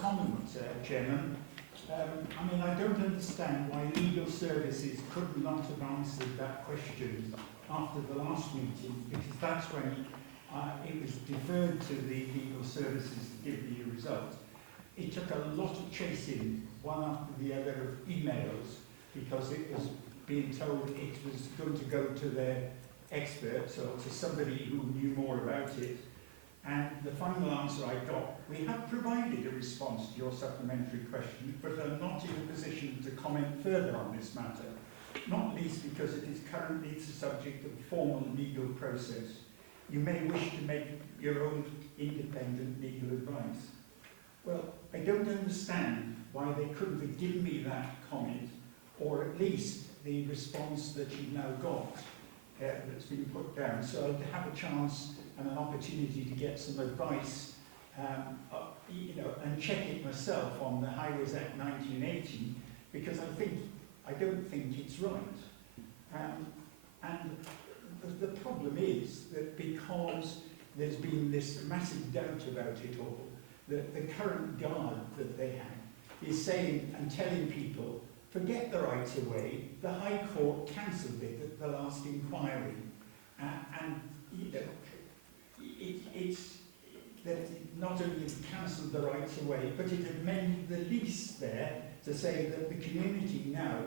comment, Chairman. I mean, I don't understand why legal services could not have answered that question after the last meeting, because that's when it was deferred to the legal services to give me a result. It took a lot of chasing, one after the other, of emails, because it was being told it was going to go to their experts or to somebody who knew more about it. And the final answer I got, we have provided a response to your supplementary question, but are not in a position to comment further on this matter, not least because it is currently the subject of formal legal process. You may wish to make your own independent legal advice. Well, I don't understand why they couldn't have given me that comment, or at least the response that you've now got that's been put down. So I'd have a chance and an opportunity to get some advice, and check it myself on the Highways Act 1980, because I don't think it's right. And the problem is that because there's been this massive doubt about it all, that the current guard that they have is saying and telling people, forget the right of way, the High Court cancelled it at the last inquiry. It's that not only has cancelled the right of way, but it amended the lease there to say that the community now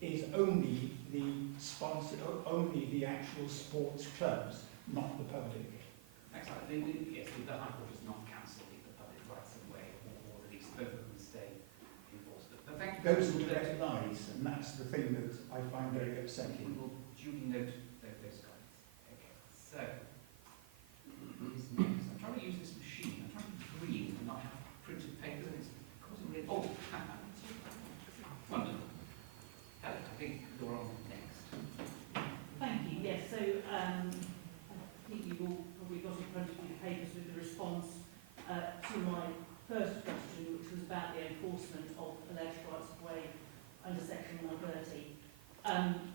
is only the sponsor, only the actual sports clubs, not the public. Yes, the High Court has not cancelled the public rights of way or the lease. Both of them stay in force. But thank you. Those are direct lies, and that's the thing that I find very upsetting. We will duly note those comments. Okay. So, I'm trying to use this machine. I'm trying to be green and not have printed paper, and it's causing me. Oh, wonderful. Helen, I think you're on next. Thank you. Yes. So I think you've all probably got in front of you the papers with the response to my first question, which was about the enforcement of alleged rights of way under Section 130.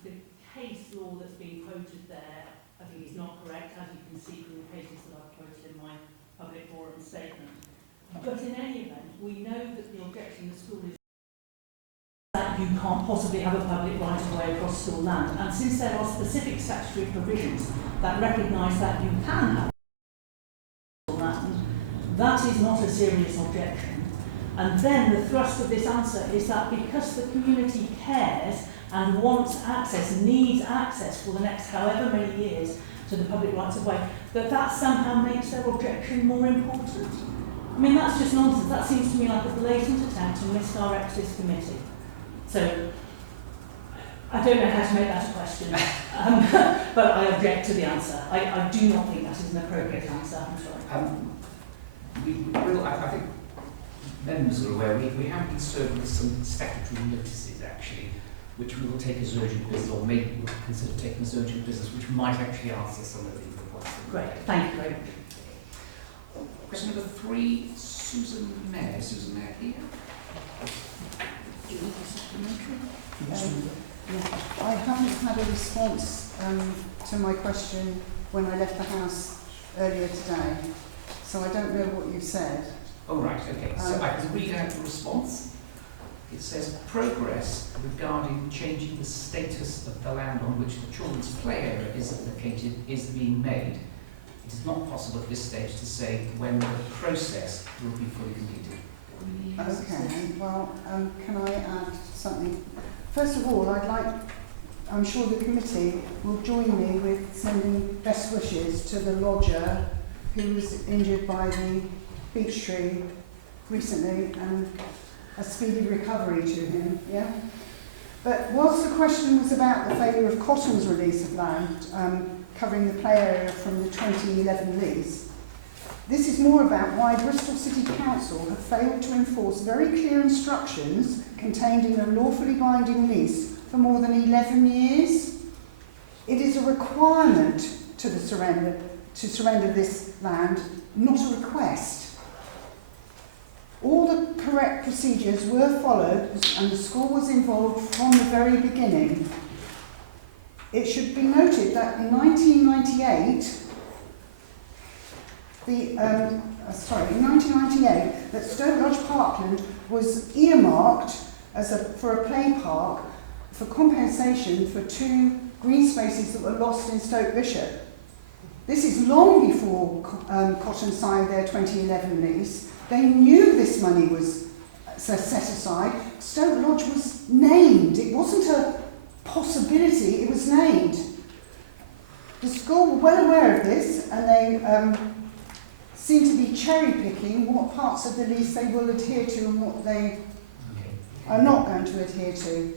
The case law that's being quoted there, I think, is not correct, as you can see from the cases that I've quoted in my public forum statement. But in any event, we know that the objection the school is that you can't possibly have a public right of way across school land. And since there are specific statutory provisions that recognise that you can have school land, that is not a serious objection. And then the thrust of this answer is that because the community cares and wants access, needs access for the next however many years to the public rights of way, that somehow makes their objection more important. I mean, that's just nonsense. That seems to me like a blatant attempt to misdirect this committee. So, I don't know how to make that a question, but I object to the answer. I do not think that is an appropriate answer. I'm sorry. We will, I think members are aware, we have been served with some statutory notices, actually, which we will take as urgent business, or maybe we'll consider taking as urgent business, which might actually answer some of the points. Great, thank you very much. Question number 3, Susan Mayer. Susan Mayer here. I haven't had a response to my question when I left the House earlier today, so I don't know what you said. Oh, right, okay. So I can read out the response. It says, progress regarding changing the status of the land on which the children's play area is located is being made. It is not possible at this stage to say when the process will be fully completed. Okay, well, can I add something? First of all, I'm sure the committee will join me with sending best wishes to the lodger who was injured by the beech tree recently, and a speedy recovery to him, yeah? But whilst the question was about the failure of Cotton's release of land covering the play area from the 2011 lease, this is more about why Bristol City Council have failed to enforce very clear instructions contained in a lawfully binding lease for more than 11 years. It is a requirement to surrender this land, not a request. All the correct procedures were followed and the school was involved from the very beginning. It should be noted that in 1998, that Stoke Lodge Parkland was earmarked for a play park for compensation for 2 green spaces that were lost in Stoke Bishop. This is long before Cotton signed their 2011 lease. They knew this money was set aside. Stoke Lodge was named. It wasn't a possibility, it was named. The school were well aware of this, and they seem to be cherry picking what parts of the lease they will adhere to and what they are not going to adhere to.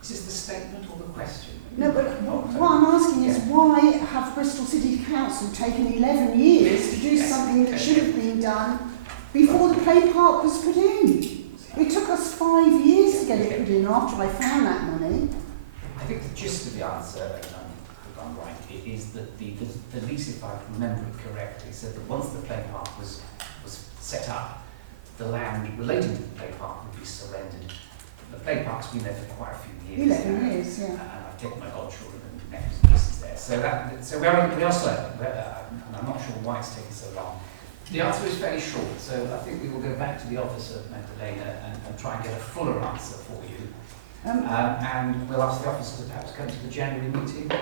Is this the statement or the question? No, but what I'm asking is why have Bristol City Council taken 11 years to do something that should have been done before the play park was put in? It took us 5 years to get it put in after I found that money. I think the gist of the answer, if I'm right, is that the lease, if I remember it correctly, said that once the play park was set up, the land relating to the play park would be surrendered. The play park's been there for quite a few years. 11 years, yeah. And I've taken my godchildren and nephews and nieces there. So we are slow, and I'm not sure why it's taken so long. The answer is very short, so I think we will go back to the office of Magdalena and try and get a fuller answer for you. And we'll ask the officer to perhaps come to the January meeting,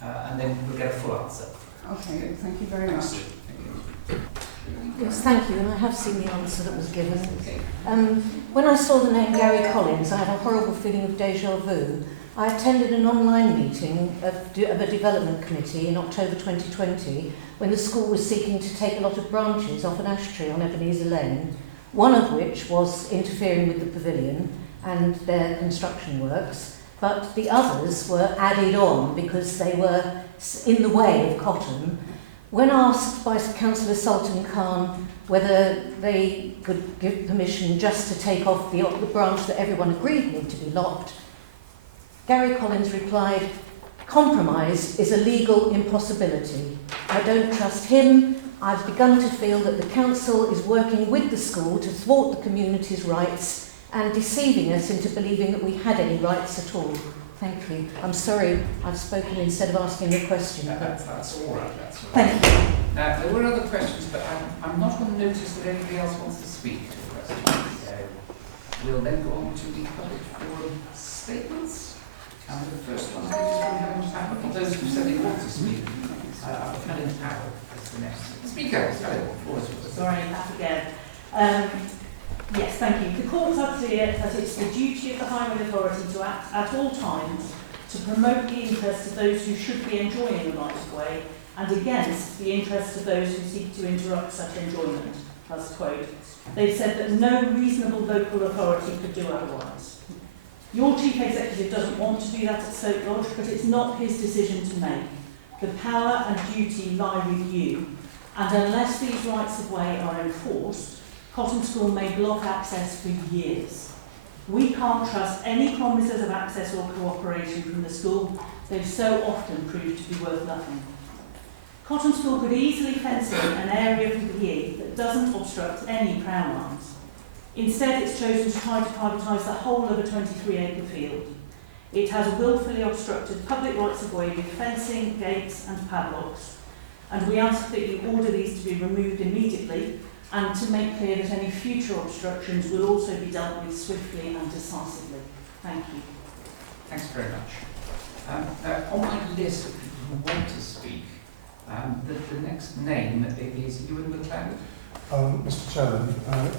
and then we'll get a full answer. Okay, thank you very much. Yes, thank you, and I have seen the answer that was given. Okay. When I saw the name Gary Collins, I had a horrible feeling of déjà vu. I attended an online meeting of a development committee in October 2020 when the school was seeking to take a lot of branches off an ash tree on Ebenezer Lane, one of which was interfering with the pavilion and their construction works, but the others were added on because they were in the way of Cotton. When asked by Councillor Sultan Khan whether they could give permission just to take off the branch that everyone agreed needed to be lopped, Gary Collins replied, "Compromise is a legal impossibility. I don't trust him. I've begun to feel that the council is working with the school to thwart the community's rights and deceiving us into believing that we had any rights at all." Thank you. I'm sorry I've spoken instead of asking a question. No, that's all right. That's all right. Thank you. Now, there were other questions, but I'm not going to notice that anybody else wants to speak to the question. So we'll then go on to the public forum statements. And the first one is from Helen Powell. For those who said they want to speak, Helen Powell is the next speaker. Helen, the floor is yours. Sorry, back again. Yes, thank you. The courts are clear that it's the duty of the Highway Authority to act at all times to promote the interests of those who should be enjoying the right of way and against the interests of those who seek to interrupt such enjoyment. That's a quote. They've said that no reasonable local authority could do otherwise. Your Chief Executive doesn't want to do that at Stoke Lodge, but it's not his decision to make. The power and duty lie with you, and unless these rights of way are enforced, Cotton School may block access for years. We can't trust any promises of access or cooperation from the school. They've so often proved to be worth nothing. Cotton School could easily fence in an area for the year that doesn't obstruct any crown lines. Instead, it's chosen to try to privatise the whole of a 23-acre field. It has willfully obstructed public rights of way with fencing, gates and padlocks. And we ask that you order these to be removed immediately and to make clear that any future obstructions will also be dealt with swiftly and decisively. Thank you. Thanks very much. On my list of people who want to speak, the next name is Ewan McLeod. Mr Chairman,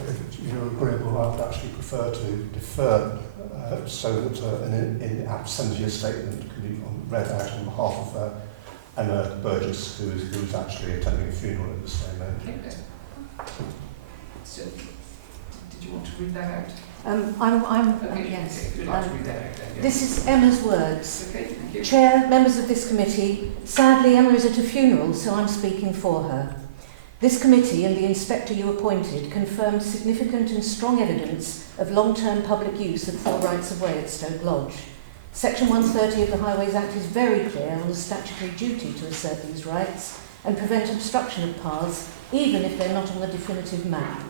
if you're agreeable, I would actually prefer to defer so that in absentia statement can be read out on behalf of Emma Burgess, who is actually attending a funeral at the same moment. Okay. So, did you want to read that out? Yes. If you'd like to read that out, then, yes. This is Emma's words. Okay, thank you. Chair, members of this committee, sadly Emma is at a funeral, so I'm speaking for her. This committee and the inspector you appointed confirmed significant and strong evidence of long-term public use of 4 rights of way at Stoke Lodge. Section 130 of the Highways Act is very clear on the statutory duty to assert these rights and prevent obstruction of paths, even if they're not on the definitive map.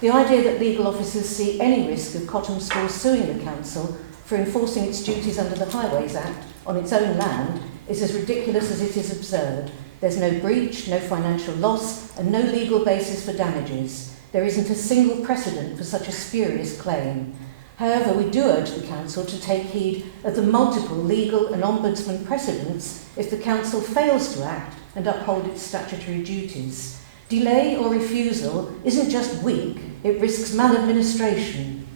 The idea that legal officers see any risk of Cotton School suing the council for enforcing its duties under the Highways Act on its own land is as ridiculous as it is absurd. There's no breach, no financial loss, and no legal basis for damages. There isn't a single precedent for such a spurious claim. However, we do urge the Council to take heed of the multiple legal and ombudsman precedents if the Council fails to act and uphold its statutory duties. Delay or refusal isn't just weak, it risks maladministration.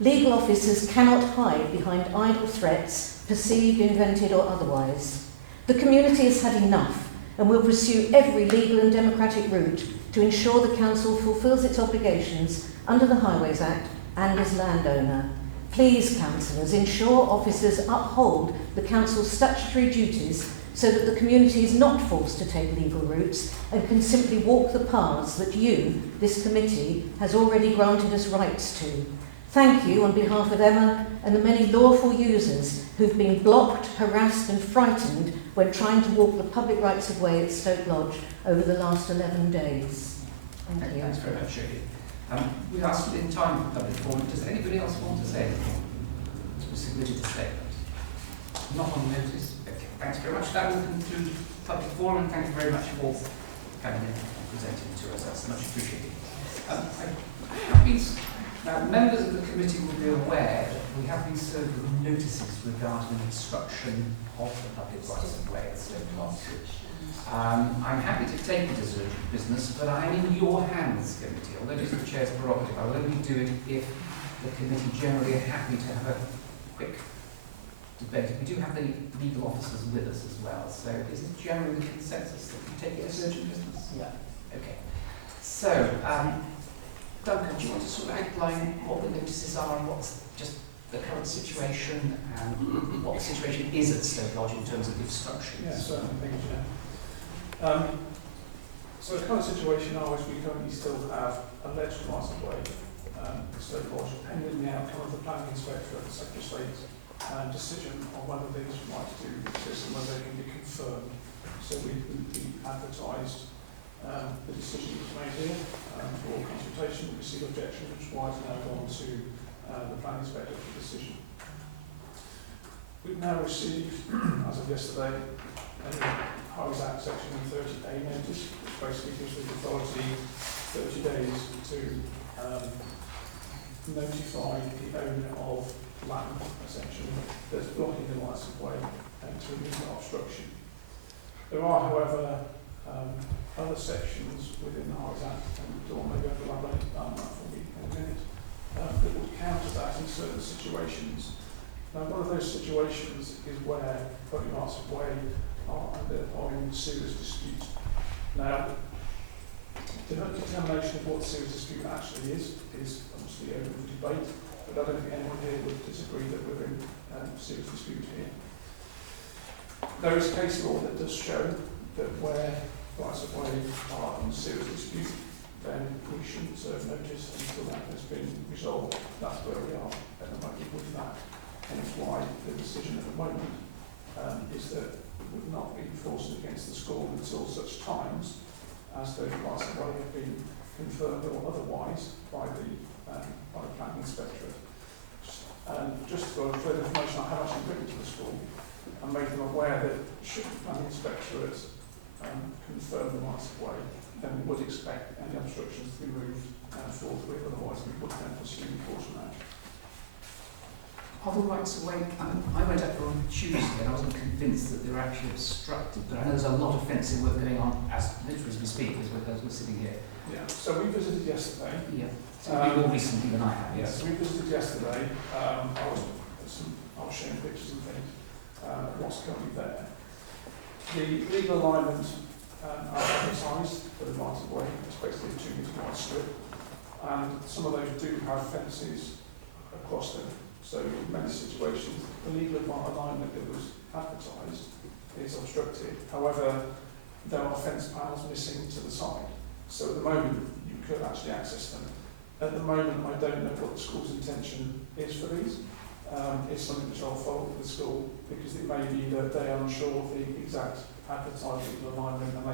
Legal officers cannot hide behind idle threats, perceived, invented or otherwise. The community has had enough and will pursue every legal and democratic route to ensure the Council fulfils its obligations under the Highways Act and as landowner. Please, councillors, ensure officers uphold the Council's statutory duties so that the community is not forced to take legal routes and can simply walk the paths that you, this committee, has already granted us rights to. Thank you on behalf of Emma and the many lawful users who've been blocked, harassed and frightened when trying to walk the public rights of way at Stoke Lodge over the last 11 days. Thank you. Thanks very much, Shirley. We asked within time for public forum. Does anybody else want to say anything? We submitted a statement. Not on notice. Okay, thanks very much. That will conclude public forum, and thank you very much for coming in and presenting to us. That's much appreciated. Now, members of the committee will be aware that we have been served with notices regarding obstruction of the public rights of way at Stoke Lodge. I'm happy to take it as urgent business, but I'm in your hands, committee. Although it is the chair's prerogative, I will only do it if the committee generally are happy to have a quick debate. We do have the legal officers with us as well, so is it generally the consensus that we take it as urgent business? Yeah. Okay. So, Duncan, do you want to sort of outline what the notices are and what's just the current situation and what the situation is at Stoke Lodge in terms of the obstructions? Yeah, certainly, thank you, Chair. So the current situation now is we currently still have alleged rights of way at Stoke Lodge pending the outcome of the planning inspector at the Secretary of State's decision on whether these rights do exist and whether they can be confirmed. So we advertised the decision that was made here for consultation, we received objection, which is why it's now gone to the planning inspector for decision. We've now received, as of yesterday, Highways Act section 30A notice, which basically gives the authority 30 days to notify the owner of land, essentially, that's blocking the rights of way to remove that obstruction. There are, however, other sections within the Highways Act, and Dawn may elaborate on that for me in a minute, that would counter that in certain situations. Now, one of those situations is where public rights of way are in serious dispute. Now, the determination of what serious dispute actually is obviously open for debate, but I don't think anyone here would disagree that we're in serious dispute here. There is case law that does show that where rights of way are in serious dispute, then we shouldn't serve notice until that has been resolved. That's where we are at the moment with that. Hence why the decision at the moment is that it would not be enforced against the school until such times as those rights of way have been confirmed or otherwise by the planning inspectorate. Just for further information, I have actually written to the school and made them aware that should the planning inspectorate confirm the rights of way, then we would expect any obstructions to be moved forthwith, otherwise we would then pursue enforcement action. Are the rights of way, I went up there on Tuesday and I wasn't convinced that they were actually obstructed, but I know there's a lot of fencing work going on as literally as we speak, as we're sitting here. Yeah, so we visited yesterday. Yeah, so more recently than I have. Yes, so we visited yesterday. I was showing pictures and things of what's currently there. The legal alignment are advertised for the right of way. It's basically a 2 metre wide strip, and some of those do have fences across them. So in many situations, the legal alignment that was advertised is obstructed. However, there are fence panels missing to the side. So at the moment, you could actually access them. At the moment, I don't know what the school's intention is for these. It's something which I'll follow with the school, because it may be that they are unsure of the exact advertised legal alignment and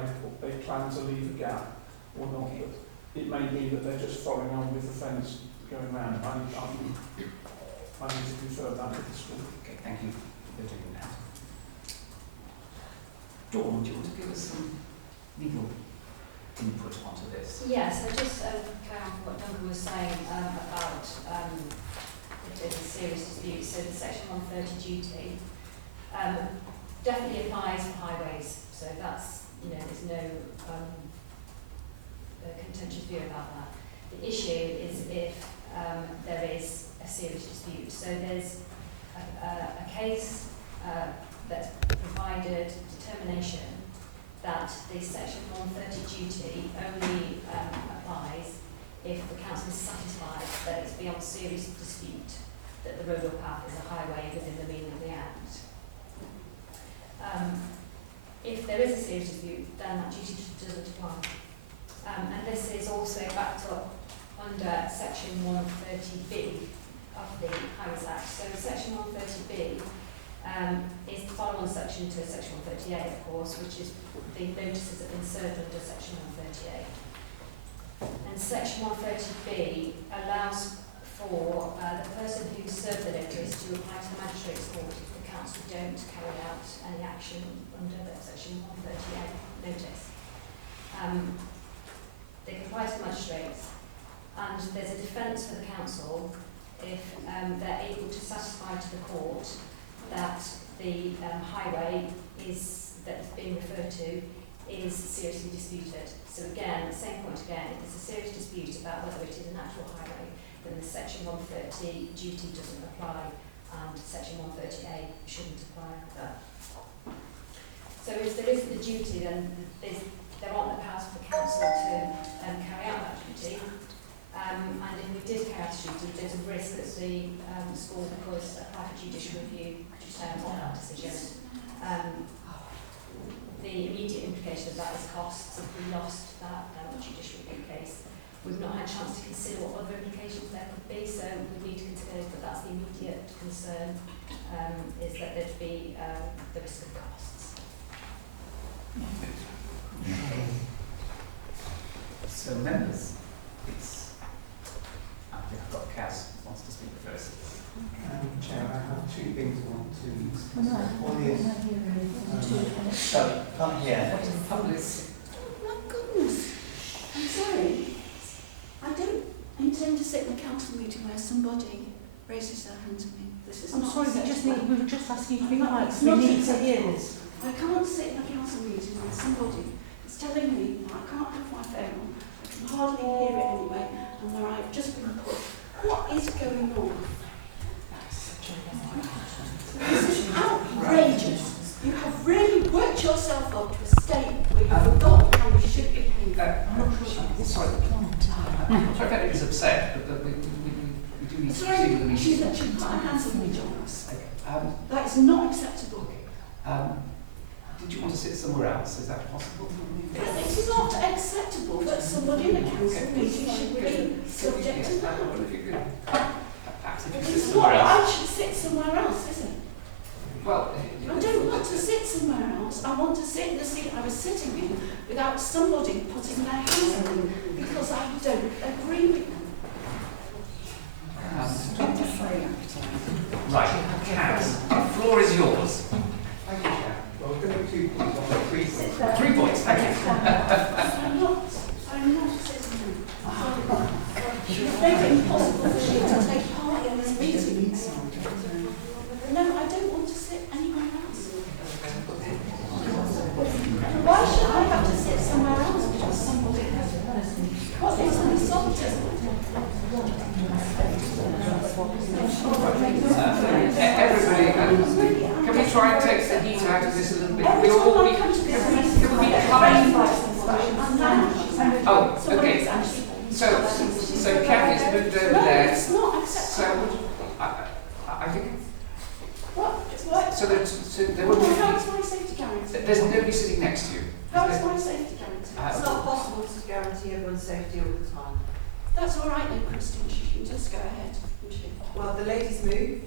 they plan to leave a gap or not. But it may be that they're just following on with the fence going around. I need to confirm that with the school. Okay, thank you for doing that. Dawn, do you want to give us some legal input onto this? Yes, I just carry on back on what Duncan was saying about if there's a serious dispute. So the Section 130 duty definitely applies for highways. So that's, there's no contentious view about that. The issue is if there is a serious dispute. So there's a case that's provided determination that the Section 130 duty only applies if the council is satisfied that it's beyond serious dispute that the road or path is a highway within the meaning of the Act. If there is a serious dispute, then that duty doesn't apply. And this is also backed up under Section 130B of the Highways Act. So Section 130B is the follow-on section to Section 138, of course, which is the notices that have been served under Section 138. And Section 130B allows for the person who served the notice to apply to the magistrate's court if the council don't carry out any action under the Section 138 notice. They can apply to the magistrates, and there's a defence for the council if they're able to satisfy to the court that the highway that's being referred to is seriously disputed. So again, the same point again, if there's a serious dispute about whether it is an actual highway, then the Section 130 duty doesn't apply, and Section 130A shouldn't apply either. So if there isn't a duty, then there aren't the powers for the council to carry out that duty. And if we did carry out a duty, there's a risk that the school could apply for judicial review on that decision. The immediate implication of that is costs. If we lost that judicial review case, we've not had a chance to consider what other implications there could be, so we need to consider, but that's the immediate concern, is that there'd be the risk of costs. So members, I think I've got Kaz wants to speak first. Chair, I have two things I want to discuss. One is, can't hear. Public. Oh my goodness, I'm sorry. I don't intend to sit in a council meeting where somebody raises their hand to me. This is I'm not sorry, acceptable. we were just asking you to be I'm not- quiet, it's so we not need to hear acceptable. this. I can't sit in a council meeting where somebody is telling me that I can't have my phone on, I can hardly hear it anyway, and where I've just been put. What is going on? This is outrageous. You have really worked yourself up to a state where you forgot how you should behave. Sorry, Rebecca is upset, but we do need to Sorry, proceed with the meeting. she's actually put her hands on me, Jonas. Okay. That is not acceptable. Did you want to sit somewhere else? Is that possible? It is not acceptable that somebody in a council meeting should be subject to that. Perhaps if you sit It's somewhere not else. I should sit somewhere else, is it? Well, I don't want to sit somewhere else. I want to sit in the seat I was sitting in without somebody putting their hands on me because I don't agree with them. right, Kaz, the floor is yours. Thank you, Chair. Well, we're going to do 2 points on the 3 points. 3 points, okay. I'm not sitting there. You've made it impossible for me to take part in this meeting. No, I don't want to sit anywhere else. Why should I have to sit somewhere else because somebody has what is an assault? Everybody, can we try and take the heat out of this a little bit? Every We all time I be, come to this can meeting, we be I'm kind? by somebody, I'm mad. Oh, Somebody okay. is actually- So Kathy's moved over No, there. it's not acceptable. So, I think, What? so there Well, would be, how is my safety guarantee? there's nobody sitting next to you. How is my safety guarantee? It's not possible to guarantee everyone's safety all the time. That's all right then, Christine. She can just go ahead. Can't she? Well, the ladies moved.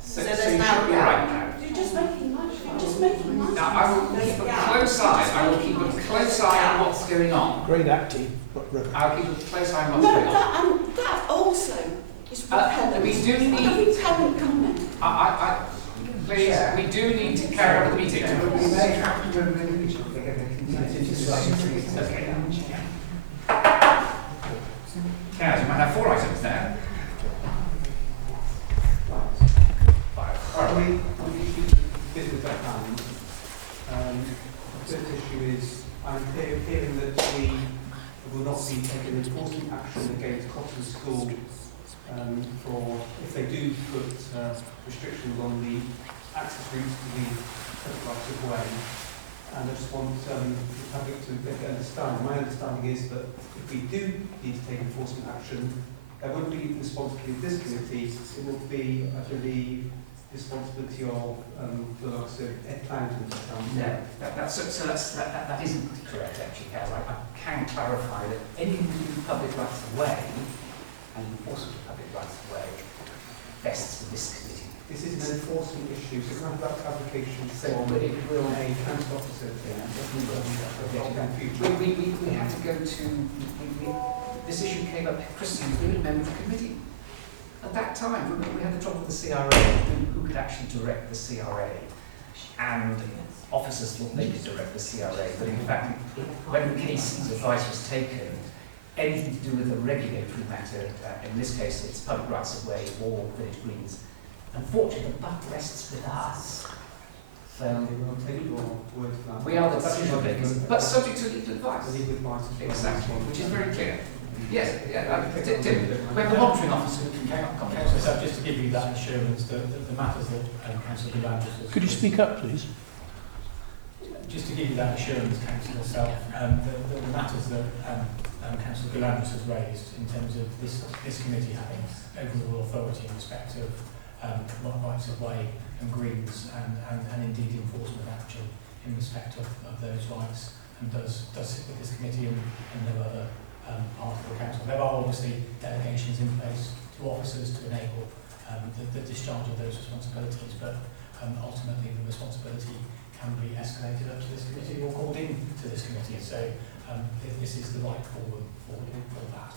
So there's you now should be a gap. right now. You're just making life. You're just making life. Now, I will keep a close eye. I will keep a close eye on what's going on. Great acting, but I'll keep a close eye on No, what's going on. that also is repellent. We do need. A repellent comment. Please, we do need to carry on the meeting. We may have to remove it. We're going to continue to discuss it. Okay. Kaz, you might have 4 items now. With business at hand, the first issue is I'm hearing that we will not be taking enforcement action against Cotton School for if they do put restrictions on the access routes to the rights of way. And I just want the public to understand. My understanding is that if we do need to take enforcement action, there won't be responsibility of this committee. It will be, I believe, responsibility of the likes of Ed Clarendon. No, that isn't correct actually, Kaz. I can clarify that anything to do with public rights of way and enforcement of public rights of way vests with this committee. This is an enforcement issue, so can I have that clarification So from it will a council officer? we have to go to this issue came up. Christine, you were a member of the committee at that time. Remember, we had the trouble with the CRA. Who could actually direct the CRA? And officers thought they could direct the CRA, but in fact, when Casey's advice was taken, anything to do with a regulatory matter, in this case, it's public rights of way or village greens. Unfortunately, the buck rests with us. So We'll take your word for that. we are the decision makers, but subject to legal advice. Legal advice as well. Exactly, which is very clear. Yes, Tim, we have the monitoring officer who can carry on Councillor comments. Self, just to give you that assurance that the matters that Councillor Goulandis has... Could you speak up, please? Just to give you that assurance, Councillor Self, the matters that Councillor Goulandis has raised in terms of this committee having overall authority in respect of rights of way and greens and indeed enforcement action in respect of those rights, and does sit with this committee and no other part of the council. There are obviously delegations in place to officers to enable the discharge of those responsibilities, but ultimately the responsibility can be escalated up to this committee or called in to this committee. So this is the right forum for that.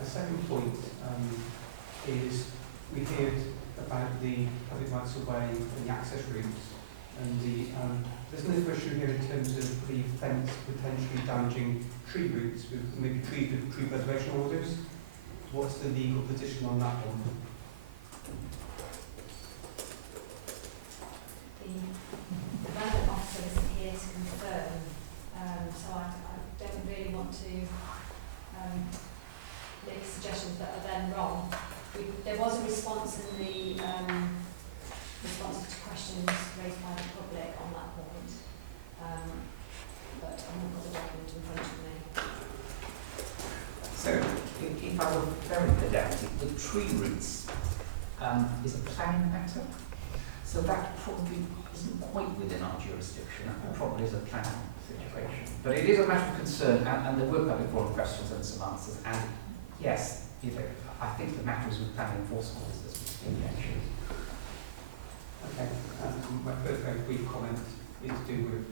A second point is we heard about the public rights of way and the access routes, and there's another issue here in terms of the fence potentially damaging tree roots with maybe trees with tree preservation orders. What's the legal position on that one? The relevant officer isn't here to confirm, so I don't really want to make suggestions that are then wrong. There was a response in the response to questions raised by the public on that point, but I've not got the document in front of me. So, if I were very pedantic, the tree roots is a planning matter, so that probably isn't quite within our jurisdiction. That probably is a planning situation. But it is a matter of concern, and there were public forum questions and some answers. And yes, I think the matter is with planning enforcement as we actually. Okay, my first very brief comment is to do with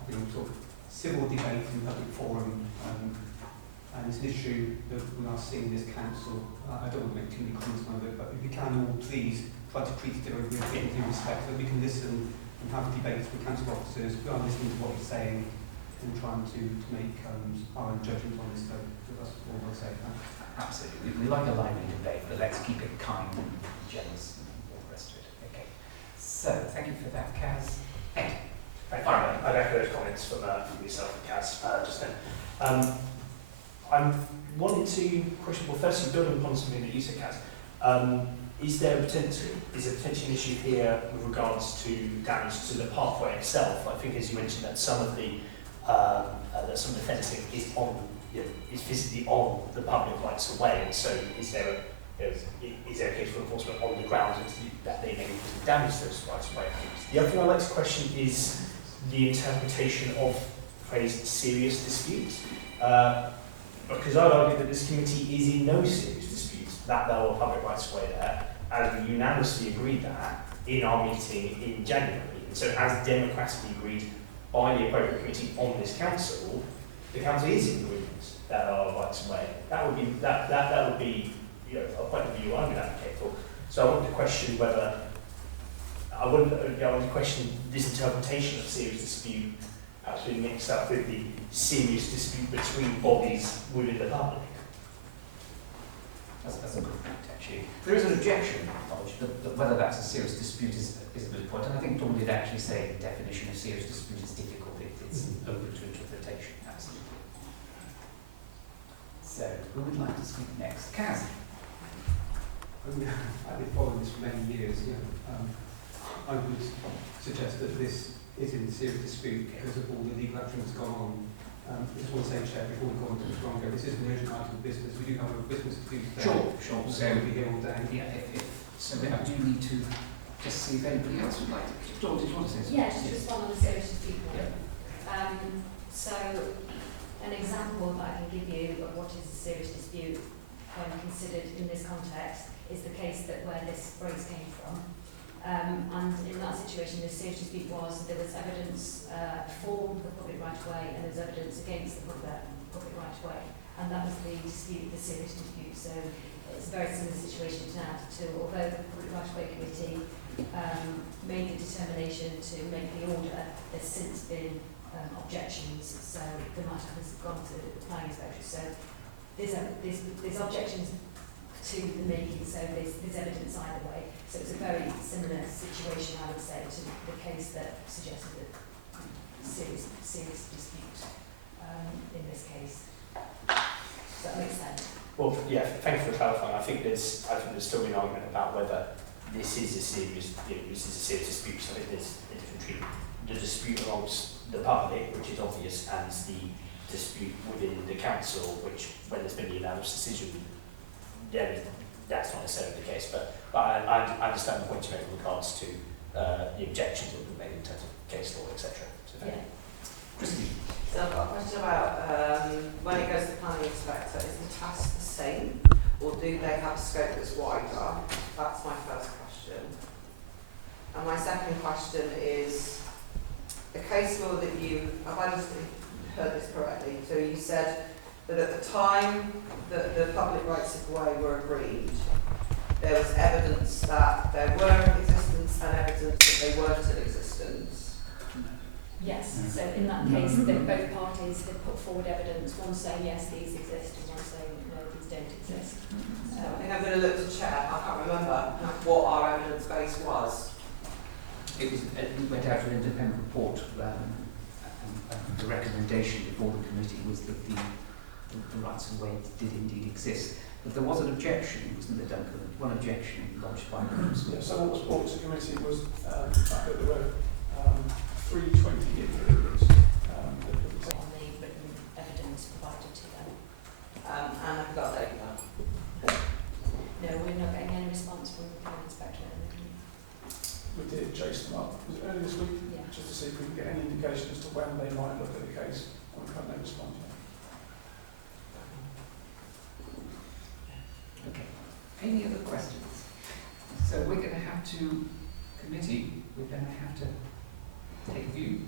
having sort of civil debate in public forum, and it's an issue that we are seeing in this council. I don't want to make too many comments on it, but if we can all please try to treat it with dignity and respect, so that we can listen and have debates with council officers. We are listening to what he's saying and trying to make our own judgment on this. So that's all I'll say. Absolutely. We like a lively debate, but let's keep it kind and generous and all the rest of it. Okay. So, thank you for that, Kaz. Ed. Thank you. I'd echo those comments from yourself and Kaz just then. I wanted to question, well, firstly, building upon something that you said, Kaz, is there potentially an issue here with regards to damage to the pathway itself? I think, as you mentioned, that some of the fencing is is physically on the public rights of way. So, is there a case for enforcement on the grounds that they may damage those rights of way? The other thing I'd like to question is the interpretation of the phrase serious dispute. Because I'd argue that this committee is in no serious dispute that there are public rights of way there, and we unanimously agreed that in our meeting in January. And so, as democratically agreed by the appropriate committee on this council, the council is in agreement that there are rights of way. That would be a point of view I would advocate for. So I wanted to question whether I wanted to question this interpretation of serious dispute actually mixed up with the serious dispute between bodies within the public. that's a good point, actually. There is an objection, acknowledged, but whether that's a serious dispute is a good point. And I think Dawn did actually say the definition of serious dispute is difficult. It's open to interpretation, absolutely. So, who would like to speak next? Kaz? I've been following this for many years. I would suggest that this is in serious dispute because of all the legal action that's gone on. I just want to say, Chair, before we go on to Mr. Rongo, this is an urgent item of business. We do have a business to do today. Sure. So we'll be here all day. Yeah, so I do need to just see if anybody else would like to. Dawn, did you want to say something? Yeah, just respond on the serious dispute point. So, an example that I can give you of what is a serious dispute when considered in this context is the case that where this phrase came from. And in that situation, the serious dispute was there was evidence for the public right of way and there was evidence against the public right of way. And that was the dispute, the serious dispute. So it's a very similar situation to that, although the Public Right of Way Committee made the determination to make the order, there's since been objections, so the matter has gone to the planning inspector. So there's objections to the making, so there's evidence either way. So it's a very similar situation, I would say, to the case that suggested a serious dispute in this case. Does that make sense? Well, yeah, thank you for clarifying. I think there's still an argument about whether this is a serious dispute. So I think there's a different treatment. The dispute amongst the public, which is obvious, and the dispute within the council, which, when there's been a unanimous decision, that's not necessarily the case. But I understand the point you make with regards to the objections that were made in terms of case law, etc. So thank you. Christine? So I've got a question about when it goes to the planning inspector, is the task the same or do they have a scope that's wider? That's my first question. And my second question is the case law that have I just heard this correctly? So you said that at the time that the public rights of way were agreed, there was evidence that they were in existence and evidence that they weren't in existence. Yes, so in that case, both parties have put forward evidence, one saying yes, these exist, and one saying no, these don't exist. I think I'm going to look to Chair, I can't remember what our evidence base was. It went out to an independent report, and the recommendation before the committee was that the rights of way did indeed exist. But there was an objection, wasn't there, Duncan? One objection lodged by the council. Yeah, so what was brought to the committee was the fact that there were 3 20-year periods On the written evidence provided to them. And I've got that now. No, we're not getting any response from the planning inspector. we did chase them up. Was it earlier this week? Yeah. Just to see if we can get any indication as to when they might look at the case. And we've had no response yet. Okay. Any other questions? So we're going to have to, committee, we're going to have to take a view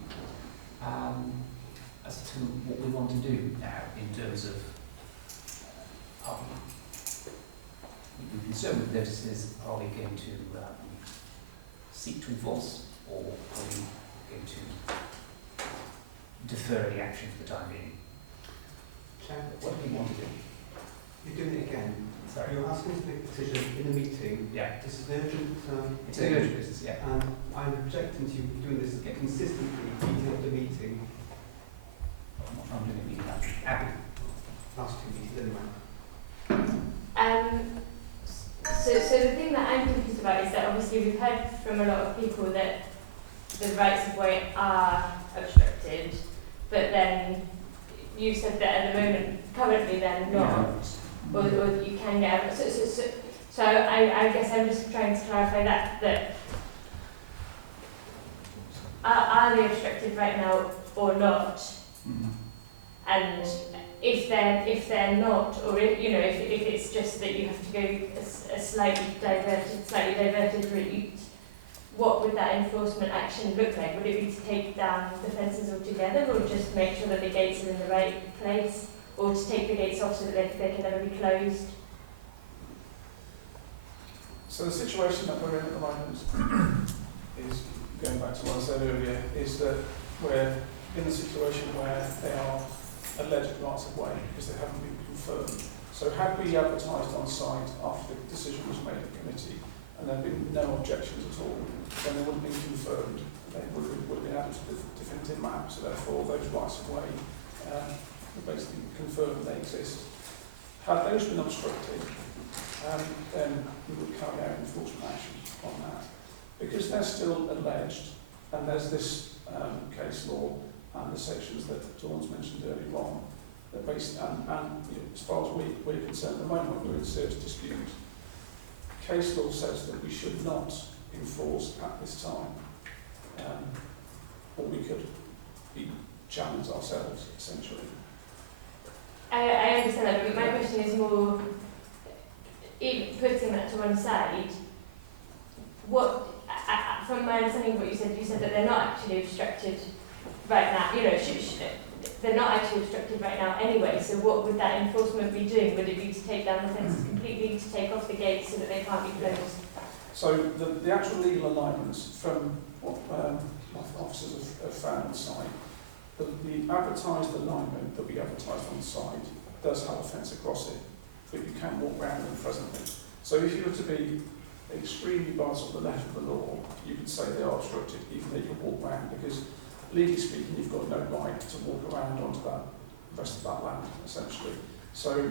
as to what we want to do now in terms of we've been concerned with notices. Are we going to seek to enforce, or are we going to defer any action for the time being? Chair, What do we want to do? you're doing it again. Sorry. You're asking us to make a decision in a meeting. Yeah. This is an urgent It's an urgent business, yeah. And I'm objecting to you doing this consistently, meeting after meeting, I'm not trying to do it meeting after. Abby? last 2 meetings anyway. So the thing that I'm confused about is that obviously we've heard from a lot of people that the rights of way are obstructed, but then you said that at the moment, currently they're not, or you can get. So I guess I'm just trying to clarify that are they obstructed right now or not? Mm-hmm. And if they're not, or if it's just that you have to go a slightly diverted route, what would that enforcement action look like? Would it be to take down the fences altogether, or just make sure that the gates are in the right place, or to take the gates off so that they can never be closed? So the situation that we're in at the moment is, going back to what I said earlier, is that we're in a situation where they are alleged rights of way because they haven't been confirmed. So had we advertised on site after the decision was made at committee and there had been no objections at all, then they wouldn't have been confirmed. They would have been added to the definitive map, so therefore those rights of way would basically confirm they exist. Had those been obstructed, then we would carry out enforcement action on that. Because they're still alleged, and there's this case law and the sections that Dawn's mentioned earlier on, that basically, and you know, as far as we're concerned at the moment, we're in serious dispute. Case law says that we should not enforce at this time, or we could be challenged ourselves, essentially. I understand that, but my question is more, even putting that to one side, what, from my understanding of what you said that they're not actually obstructed right now, you know, they're not actually obstructed right now anyway, so what would that enforcement be doing? Would it be to take down the fences completely, to take off the gates so that they can't be closed? So the actual legal alignments from what officers have found on site, the advertised alignment that we advertised on site does have a fence across it, but you can walk around them presently. So if you were to be extremely biased on the left of the law, you could say they are obstructed, even though you can walk around, because legally speaking, you've got no right to walk around onto that rest of that land, essentially. So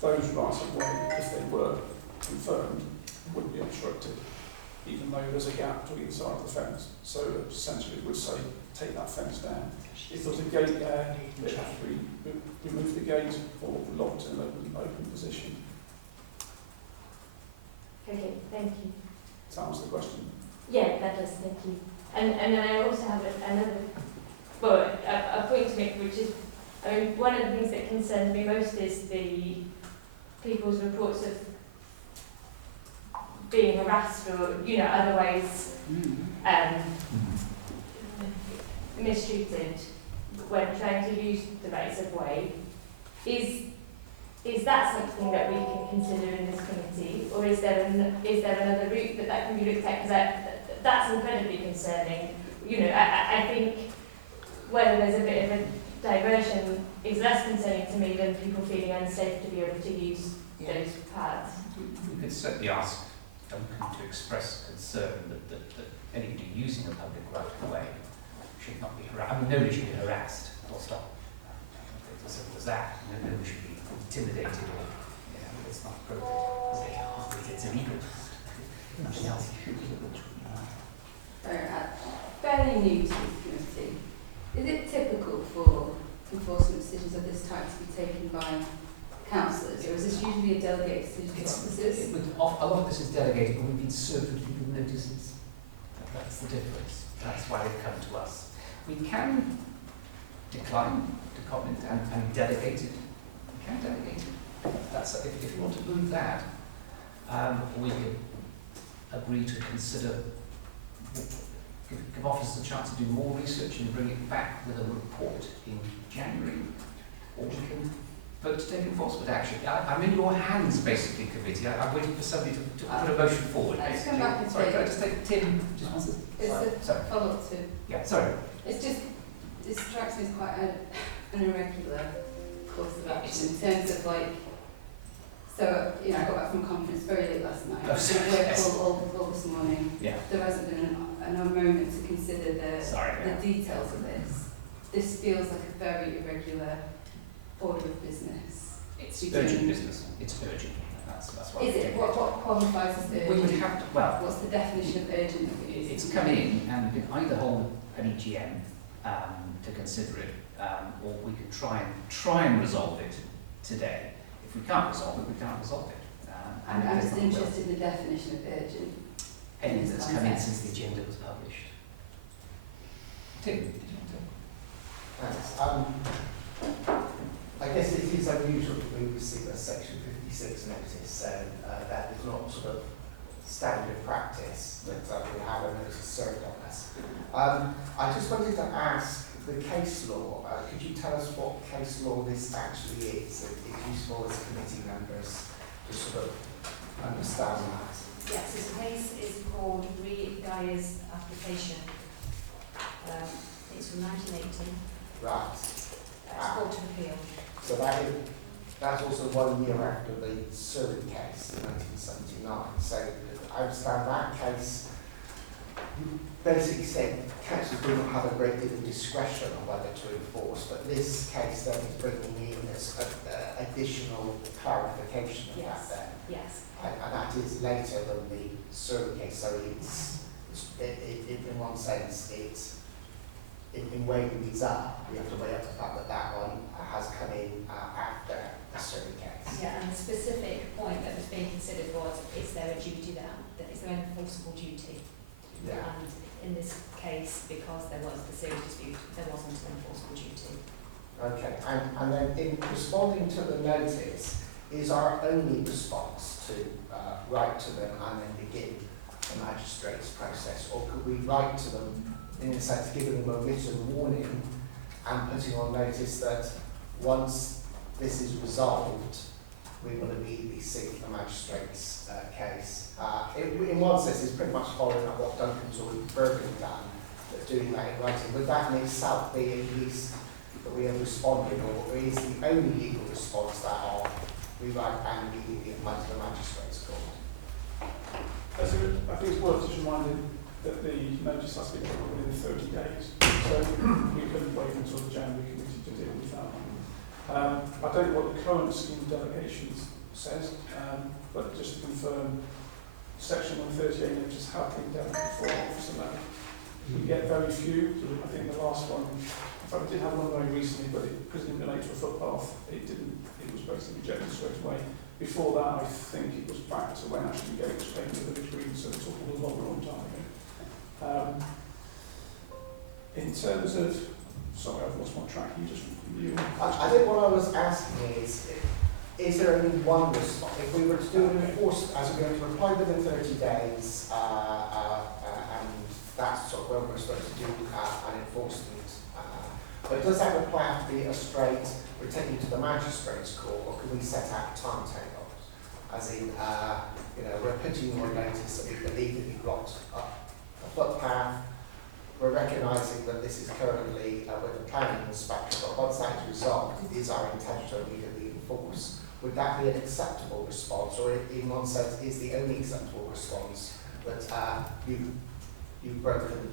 those rights of way, if they were confirmed, would be obstructed, even though there's a gap to either side of the fence. So essentially, it would say, take that fence down. If there's a gate there, they'd have to remove the gate or lock it in an open position. Okay, thank you. Does that answer the question? Yeah, that does, thank you. And then I also have a point to make, which is, I mean, one of the things that concerns me most is the people's reports of being harassed or, you know, otherwise mistreated when trying to use the rights of way. Is that something that we can consider in this committee, or is there another route that can be looked at? Because that's incredibly concerning. You know, I think whether there's a bit of a diversion is less concerning to me than people feeling unsafe to be able to use those paths. We could certainly ask Duncan to express concern that anybody using a public right of way should not be harassed. I mean, nobody should be harassed, full stop. As simple as that. Nobody should be intimidated or, you know, it's not appropriate. It's illegal. Nothing else. Fairly new to this committee. Is it typical for enforcement decisions of this type to be taken by councillors, or is this usually a delegated decision to officers? A lot of this is delegated, but we've been served with legal notices. That's the difference. That's why they've come to us. We can decline to comment and delegate it. We can delegate it. That's if you want to move that, we could agree to consider give officers a chance to do more research and bring it back with a report in January, or we can vote to take enforcement action. I'm in your hands, basically, committee. I'm waiting for somebody to put a motion forward. Let's come back and sorry, can I just take Tim? It's a follow-up to. Yeah, sorry. It's just, it strikes me as quite an irregular course of action in terms of like, so, you know, I got back from conference very late last night. Oh, sorry, work yes. all this morning. Yeah. There hasn't been a moment to consider the details of this. This feels like a very irregular order of business. It's urgent business. It's urgent. That's what is it? What qualifies as urgent? We would have to, well, what's the definition of urgent? It's come in and we can either hold an EGM to consider it, or we could try and resolve it today. If we can't resolve it, we can't resolve it. I'm just interested in the definition of urgent. Anything that's come in since the agenda was published. Tim, did you want to? Thanks. I guess it is unusual that we receive a Section 56 notice, so that is not sort of standard practice that we have a notice served on us. I just wanted to ask the case law. Could you tell us what case law this actually is? It's useful as committee members to sort of understand that. Yes, this case is called Re-Guyer's Application. It's from 1980. Right. It's Court of Appeal. So that is, That's also 1 year after the Surrey case in 1979. So I understand that case basically said councils do not have a great deal of discretion on whether to enforce, but this case then is bringing in this additional clarification of that then. Yes. And that is later than the Surrey case, so in one sense, in weighing these up, we have to weigh up the fact that that one has come in after the Surrey case. Yeah, and the specific point that was being considered was, is there a duty there? Is there an enforceable duty? Yeah. And in this case, because there was the serious dispute, there wasn't an enforceable duty. Okay, and then in responding to the notice, is our only response to write to them and then begin the magistrate's process, or could we write to them in a sense giving them a written warning and putting on notice that once this is resolved, we will immediately seek the magistrate's case? In one sense, it's pretty much following up what Duncan's already verbally done, but doing that in writing. Would that in itself be at least that we have responded, or is the only legal response that we write and immediately apply to the magistrate's court? I think it's worth just reminding that the notice has been given within 30 days, so we couldn't wait until the January committee to deal with that one. I don't know what the current scheme of delegations says, but just to confirm, Section 138 notices have been dealt before Officer Level. We get very few. I think the last one, in fact, we did have one very recently, but because it didn't relate to a footpath, it was basically rejected straight away. Before that, I think it was back to when Ashley Gates came to the village green, so it took a long time ago. In terms of, sorry, I've lost my track. I think what I was asking is there only one response? If we were to do an enforcement, as we're going to reply within 30 days, and that's sort of when we're supposed to do an enforcement, but does that reply have to be a straight, we're taking to the magistrate's court, or can we set out a timetable? As in, we're putting you on notice that we believe that you've got a footpath. We're recognising that this is currently with the planning inspector, but once that is resolved, it is our intention to immediately enforce. Would that be an acceptable response, or in one sense, is the only acceptable response that you've broken,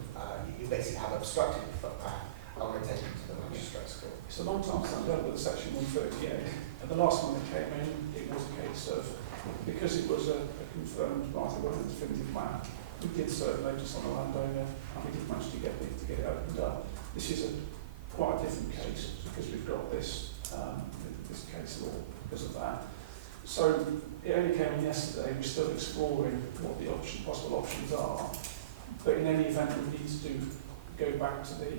you basically have obstructed the footpath and we're taking it to the magistrate's court? It's a long time since I've dealt with Section 138, and the last one that came in, it was a case of, because it was a confirmed right of way and definitive plan, we did serve notice on the landowner and we did manage to get it opened up. This is quite a different case because we've got this case law because of that. So it only came in yesterday. We're still exploring what the possible options are, but in any event, we need to go back to the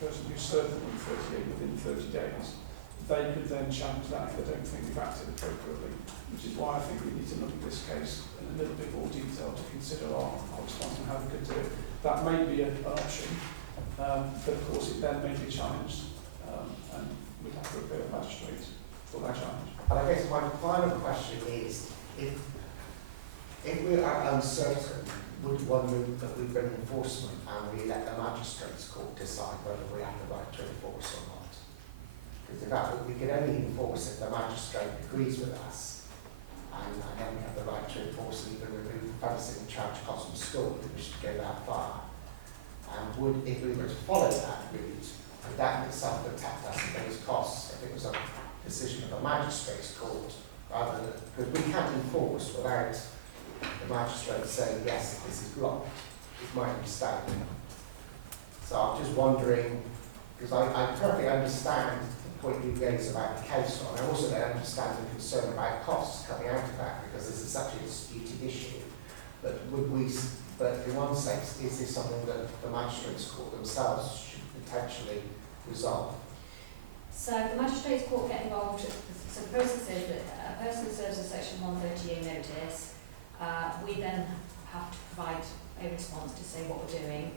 person who served the 138 within 30 days. They could then challenge that if they don't think we've acted appropriately, which is why I think we need to look at this case in a little bit more detail to consider our response and how we could do it. That may be an option, but of course it then may be challenged, and we'd have to appeal to magistrate for that challenge. And I guess my final question is, if we are uncertain, would one move that we bring enforcement and we let the magistrate's court decide whether we have the right to enforce or not? Because in fact, we can only enforce if the magistrate agrees with us, and then we have the right to enforce and even remove fencing and charge costs from school if we wish to go that far. And if we were to follow that route, would that in itself protect us against costs if it was a decision of a magistrate's court, rather than, because we can't enforce without the magistrate saying, yes, this is blocked, is my understanding. So I'm just wondering, because I perfectly understand the point you raised about the case law, and I also don't understand the concern about costs coming out of that, because this is such a disputed issue. But but in one sense, is this something that the magistrates court themselves should potentially resolve? So the magistrates court get involved. So the process is that a person serves a Section 138 notice. We then have to provide a response to say what we're doing.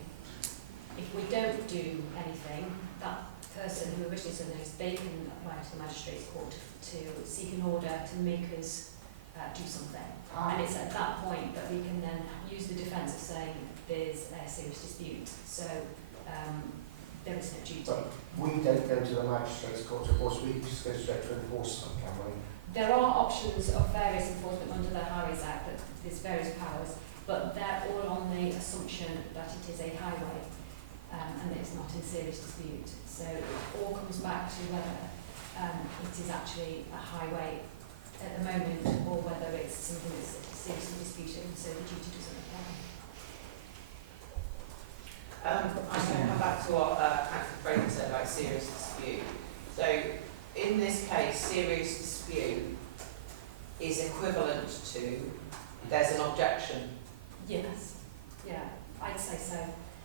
If we don't do anything, that person who wishes to notice, they can apply to the magistrates court to seek an order to make us do something. And it's at that point that we can then use the defence of saying there's a serious dispute. So there is no duty. we don't go to the magistrates court, of course, we just go straight to enforcement, can we? There are options of various enforcement under the Highways Act, that there's various powers, but they're all on the assumption that it is a highway and that it's not in serious dispute. So it all comes back to whether it is actually a highway at the moment or whether it's something that's seriously disputed, so the duty doesn't apply. I'm going to come back to what Councillor Fraser said about serious dispute. So, in this case, serious dispute is equivalent to there's an objection. Yes, yeah, I'd say so.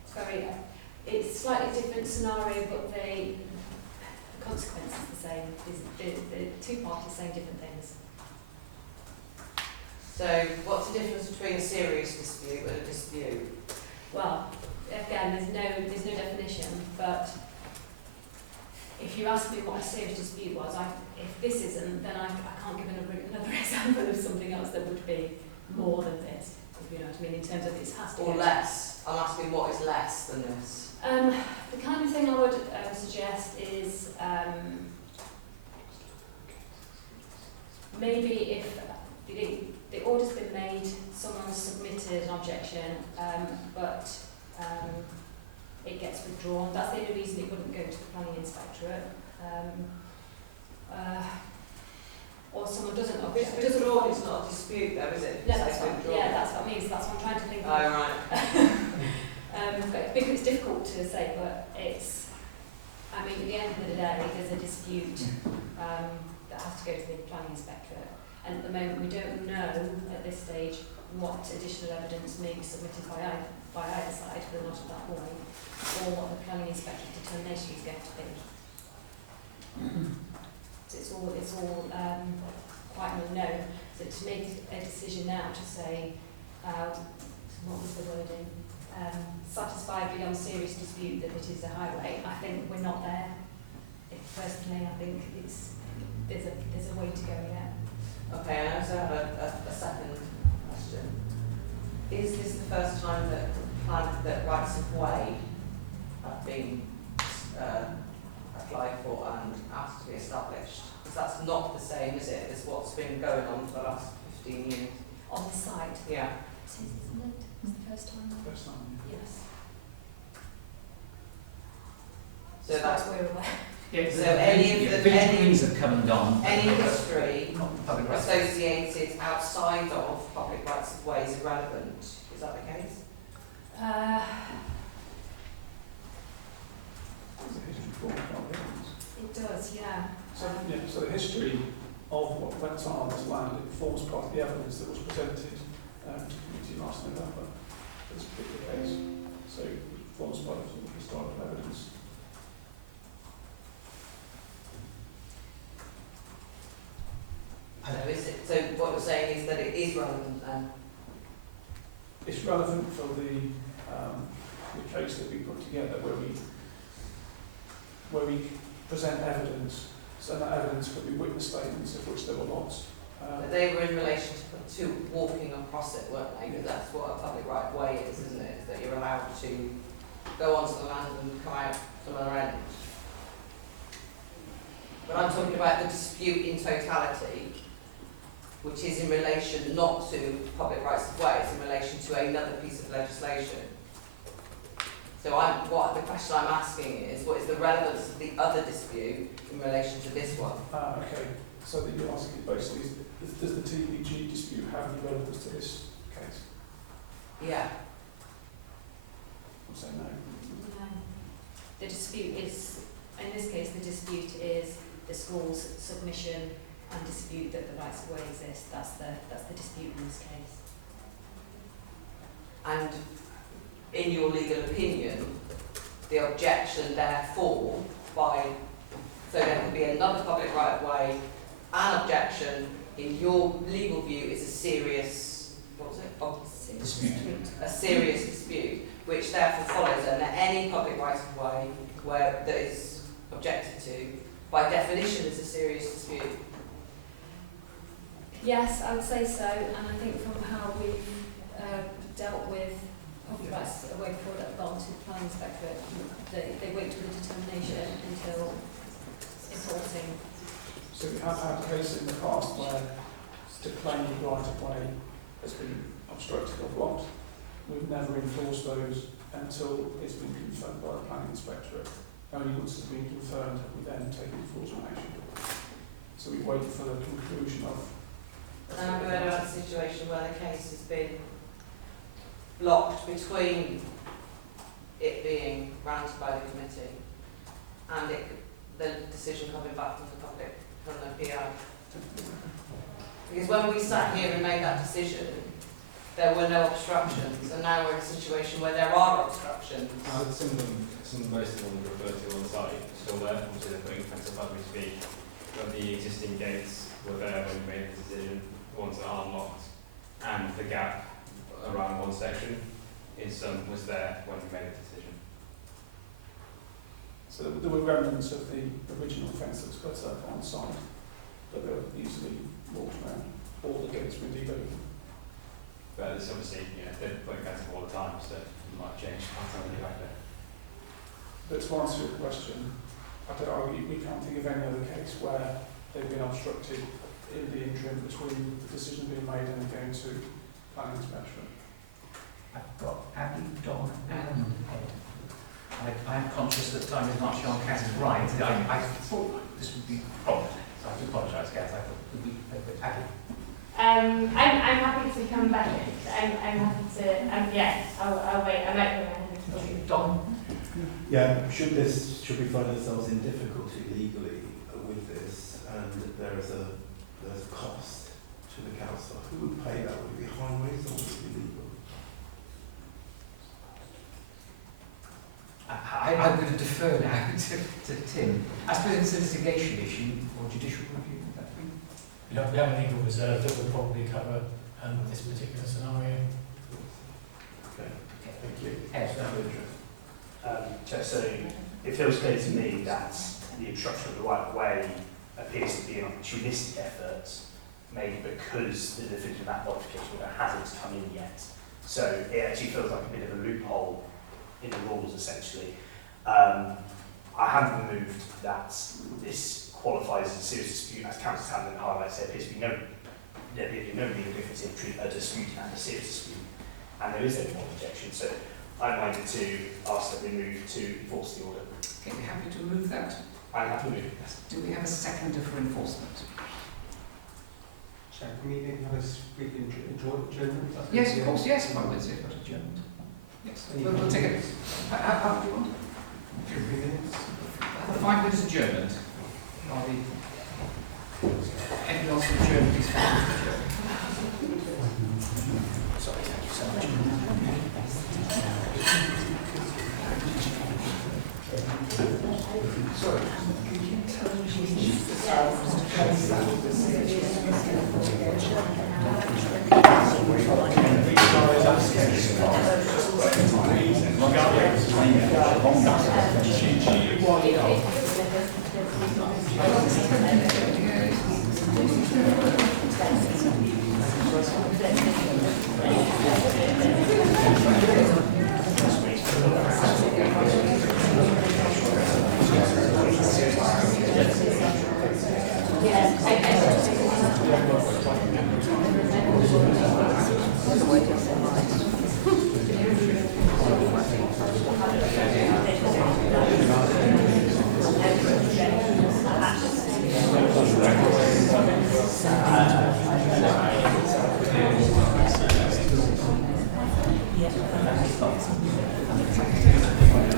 It's very, it's a slightly different scenario, but the consequence is the same. The two parties saying different things. So, what's the difference between a serious dispute and a dispute? Well, again, there's no definition, but if you ask me what a serious dispute was, if this isn't, then I can't give another example of something else that would be more than this, if you know what I mean, in terms of it has to Or go less. I'm asking what is less than this. The kind of thing I would suggest is maybe if the order's been made, someone's submitted an objection, but it gets withdrawn. That's the only reason it wouldn't go to the planning inspectorate. Or someone doesn't object. It's withdrawn, it's not a dispute though, is it? No, that's what, yeah, that's what I mean. So that's what I'm trying to think of. Oh, right. Because it's difficult to say, but it's, I mean, at the end of the day, there's a dispute that has to go to the planning inspectorate. And at the moment, we don't know at this stage what additional evidence may be submitted by either side, but not at that point, or what the planning inspector's determination is going to be. So it's all quite unknown. So to make a decision now to say, what was the wording? Satisfied beyond serious dispute that it is a highway. I think we're not there. Personally, I think there's a way to go yet. Okay, and I also have a second question. Is this the first time that rights of way have been applied for and asked to be established? Because that's not the same, is it, as what's been going on for the last 15 years? On the site? Yeah. Since isn't it? It's the first time. First time. Yes. So that's we're aware. Yeah, so any of the village greens have come and gone. Any history not public rights. associated outside of public rights of way is irrelevant. Is that the case? There's a history form of evidence. It does, yeah. So the history of what went on this land, it forms part of the evidence that was presented to the committee last November for this particular case. So it forms part of the historical evidence. So what you're saying is that it is relevant then? It's relevant for the case that we put together where we present evidence. So that evidence could be witness statements, of which there were lots. But they were in relation to walking across it, weren't they? Because that's what a public right of way is, isn't it? Is that you're allowed to go onto the land and come out from the other end. But I'm talking about the dispute in totality, which is in relation not to public rights of way, it's in relation to another piece of legislation. So the question I'm asking is, what is the relevance of the other dispute in relation to this one? Okay, so that you're asking basically, does the TVG dispute have any relevance to this case? Yeah. I'm saying no. No. The dispute is, in this case, the dispute is the school's submission and dispute that the rights of way exist. That's the dispute in this case. And in your legal opinion, the objection therefore so there could be another public right of way, an objection in your legal view is a serious, what was it? Dispute. A serious dispute, which therefore follows that any public right of way where that is objected to, by definition is a serious dispute. Yes, I would say so, and I think from how we've dealt with that's a way forward at the bottom to the planning inspectorate. They wait till the determination until enforcing. So we have had cases in the past where the claimed right of way has been obstructed or blocked. We've never enforced those until it's been confirmed by the planning inspectorate. Only once it's been confirmed have we then taken enforcement action. So we wait for the conclusion of. Now we're about a situation where the case has been blocked between it being granted by the committee and the decision coming back from the public, from the PI. Because when we sat here and made that decision, there were no obstructions, and now we're in a situation where there are obstructions. Most of them referred to on the site are still there. Obviously, they're putting fence up as we speak. But the existing gates were there when we made the decision, the ones that are unlocked, and the gap around one section was there when we made the decision. So there were remnants of the original fence that was put up on site, but they were easily walked around. All the gates were indeed open. But it's obviously, they're putting fence up all the time, so it might change by the time they get back there. But to answer your question, we can't think of any other case where they've been obstructed in the interim between the decision being made and going to planning inspection. I've got Abby, Don and Ed. I'm conscious that time is marching on. Kat is right. I thought this would be a problem, so I do apologise, Kat. I thought it would be Abby. I'm happy to come back. I'm happy to. Yes, I'll wait. I might go ahead. Don. Yeah. Should we find ourselves in difficulty legally with this, and there's a cost to the council, who would pay that? Would it be highways or would it be legal? I'm going to defer now to Tim. I suppose it's a litigation issue or judicial review. We have a legal reserve that will probably cover this particular scenario. Okay, thank you. Ed. So it feels clear to me that the obstruction of the right of way appears to be an opportunistic effort made because the definitive map modification hasn't come in yet. So it actually feels like a bit of a loophole in the rules, essentially. I haven't removed that this qualifies as a serious dispute, as Councillor Tamlin highlights. There appears to be no legal difference in a dispute and a serious dispute, and there is no objection. So I'm minded to ask that we move to enforce the order. Okay, we're happy to remove that. I'm happy to move it. Do we have a seconder for enforcement? Can we maybe have a brief adjournment? Yes, of course, yes. By Wednesday, but adjournment. Yes, we'll take it. How do you want? 3 minutes. 5 minutes adjournment. Anyone else for adjournment, please? Sorry, thank you so much. Sorry, could you tell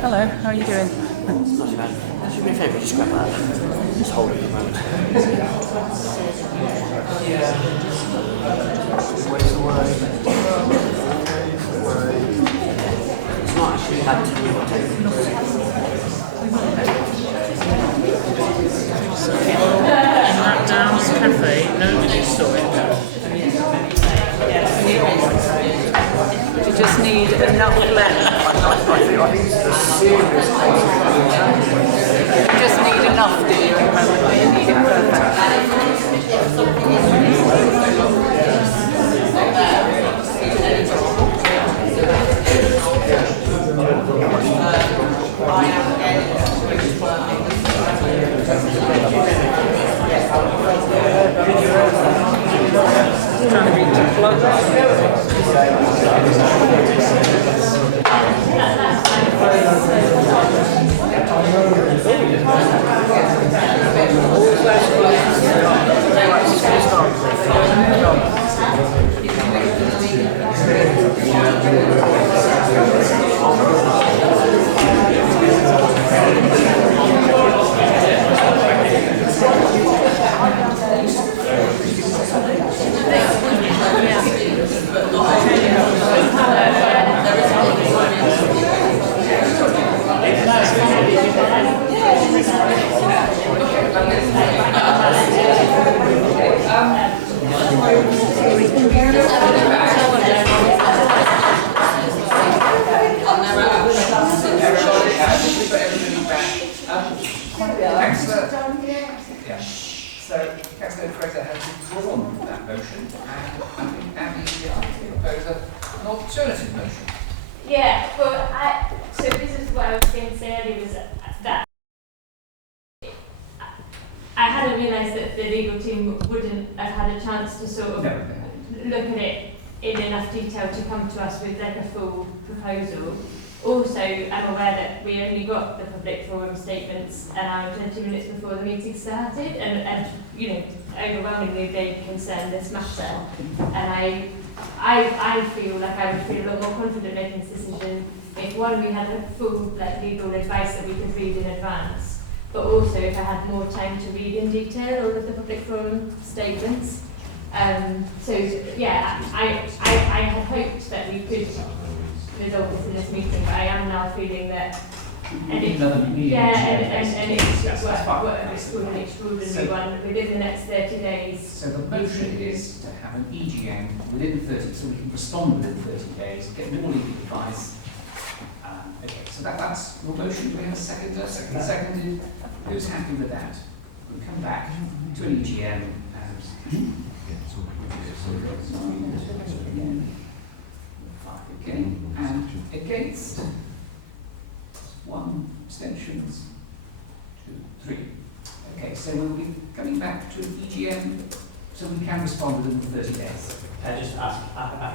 Hello, how are you doing? Not too bad. Do me a favour, just grab that. Just hold it at the moment. Yeah. It's not actually had to be In that Downs cafe, nobody saw it. You just need enough left. You just need enough, do you? You need it perfect. So, Councillor Fraser has withdrawn that motion, and I think Andy is going to propose an alternative motion. Yeah, but so this is what I was going to say earlier, was that I hadn't realised that the legal team wouldn't have had a chance to sort of look at it in enough detail to come to us with like a full proposal. Also, I'm aware that we only got the public forum statements an hour and 20 minutes before the meeting started, and you know, overwhelmingly they concern this matter. And I feel like I would feel a lot more confident making this decision if, one, we had a full like legal advice that we could read in advance, but also if I had more time to read in detail all of the public forum statements. So yeah, I had hoped that we could resolve this in this meeting, but I am now feeling that and it's an extraordinary one within the next 30 days. So the motion is to have an EGM within 30, so we can respond within 30 days, get more legal advice. Okay, so that's your motion. Do we have a seconder? Seconded. Who's happy with that? We'll come back to an EGM and again, and against 1, abstentions 2, 3. Okay, so we'll be coming back to an EGM so we can respond within 30 days. I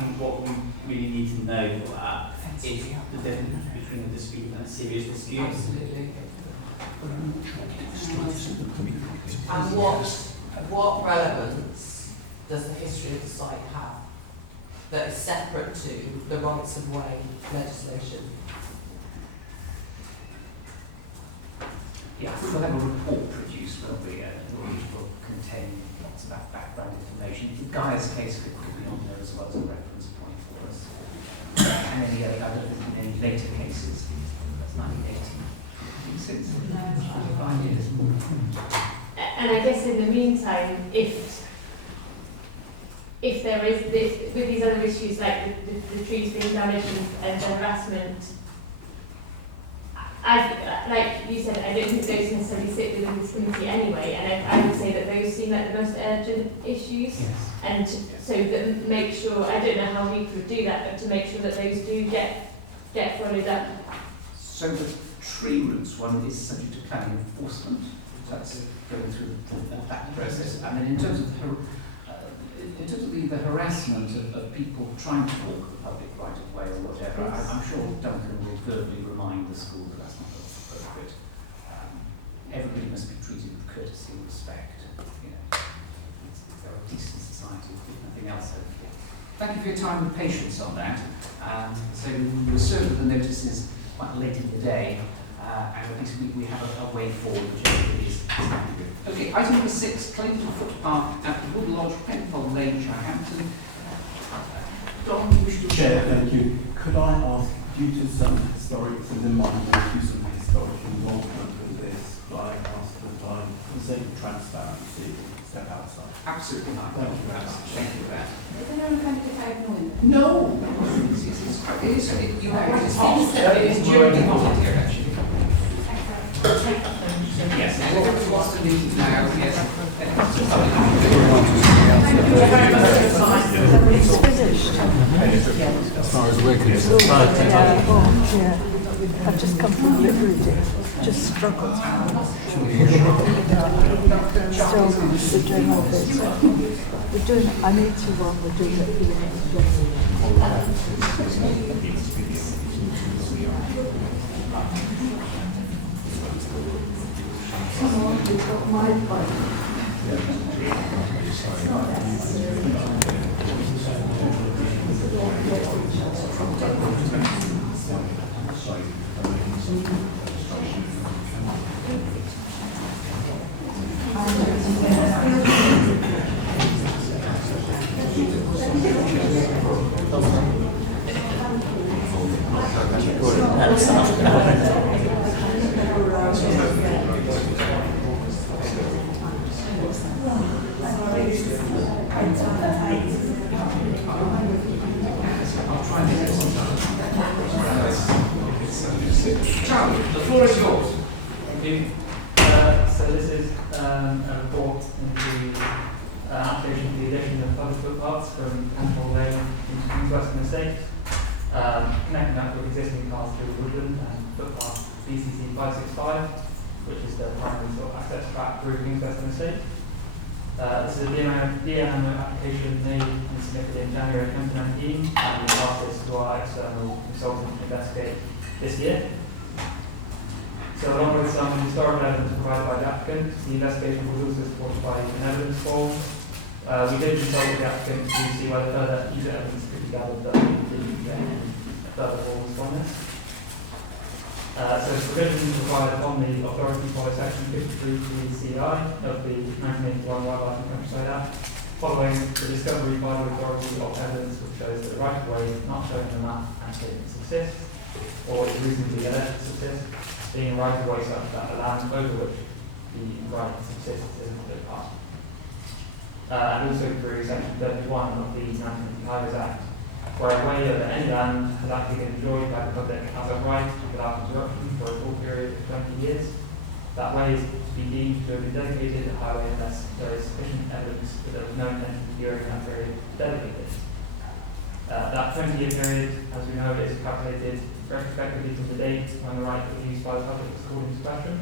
think what we really need to know for that is the difference between a dispute and a serious dispute. Absolutely. And what relevance does the history of the site have that is separate to the rights of way legislation? Yeah, we'll have a report produced, won't we, which will contain lots of that background information. The Guy's case could be on there as well as a reference point for us. And any later cases. That's 1980. 5 years. And I guess in the meantime, if there is this, with these other issues like the trees being damaged and the harassment, like you said, I don't think those necessarily sit within this committee anyway, and I would say that those seem like the most urgent issues. Yes. And so that make sure, I don't know how we could do that, but to make sure that those do get followed up. So the tree roots one is subject to planning enforcement. That's going through that process. And then in terms of the harassment of people trying to walk the public right of way or whatever, I'm sure Duncan will verbally remind the school that that's not appropriate. Everybody must be treated with courtesy and respect. You know, they're a decent society, if nothing else. Thank you for your time and patience on that. So we'll serve the notices quite late in the day, and at least we have a way forward, which everybody is happy with. Okay, item number 6, Clayton Footpath at Wood Lodge, Penfold Lane, Southampton. Don, you wish to Chair, thank you. Could I ask, due to some historic, some historic involvement with this, could I ask that I, for the sake of transparency, step outside? Absolutely not. Thank you very much. Thank you for that. Is there no kind of define noise? No! It is during the hot here, actually. Yes, everybody wants to leave now, yes. It's finished. As far as we're concerned. I've just come from lip reading. Just struggled. Still considering all this. We're doing, I need to one, we're doing it for the next year. Someone who got my point. Charlie, the floor is yours. Thank you. So this is a report into application for the addition of public footpaths from Control Lane into King's Western Estate, connecting that with existing paths through Woodland and footpath BCC 565, which is the primary sort of access track through King's Western Estate. This is a DMO application made and submitted in January 2019, and we asked this to our external consultant to investigate this year. So along with some historical evidence provided by the applicant, the investigation was also supported by an evidence form. We did consult with the applicant to see whether further user evidence could be gathered, but we didn't get any further forms from this. So provisions required upon the authority follow section 53 of the CI of the 1981 Wildlife and Countryside Act, following the discovery by the authority of evidence which shows that the right of way not shown in the map and statements exist, or is reasonably alleged to subsist, being a right of way such that the land over which the right subsists is a public path. And also through section 31 of the 1950 Highways Act, where a way over any land has actually been enjoyed by the public as a right without interruption for a full period of 20 years. That way is to be deemed to have been dedicated a highway unless there is sufficient evidence that there was no intention during that period to dedicate it. That 20-year period, as we know, is calculated retrospectively to the date when the right was used by the public was called into question.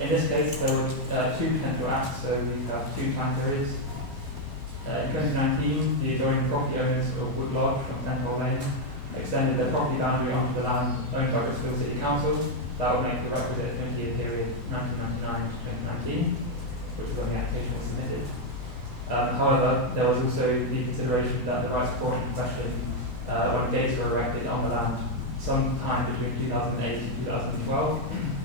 In this case, there were two potential acts, so we have two time periods. In 2019, the adjoining property owners of Wood Lodge from Penhall Lane extended their property boundary onto the land owned by Bristol City Council. That would make the requisite 20-year period 1999 to 2019, which is when the application was submitted. However, there was also the consideration that the rights of in question when gates were erected on the land sometime between 2008 and 2012,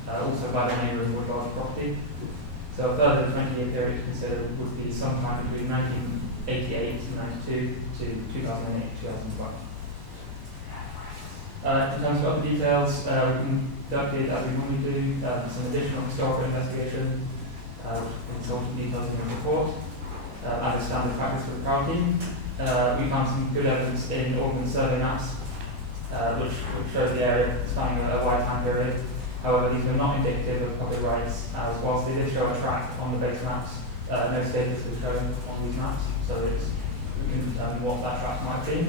also by the neighbour of Wood Lodge property. So a further 20-year period to consider would be sometime between 1988 to 92 to 2008 to 2012. In terms of other details, we conducted, as we normally do, some additional historical investigation, consultant details in the report, and a standard practice for the crowd team. We found some good evidence in Ordnance survey maps, which shows the area spanning a wide time period. However, these were not indicative of public rights, as whilst they did show a track on the base maps, no status was shown on these maps, so we can determine what that track might be.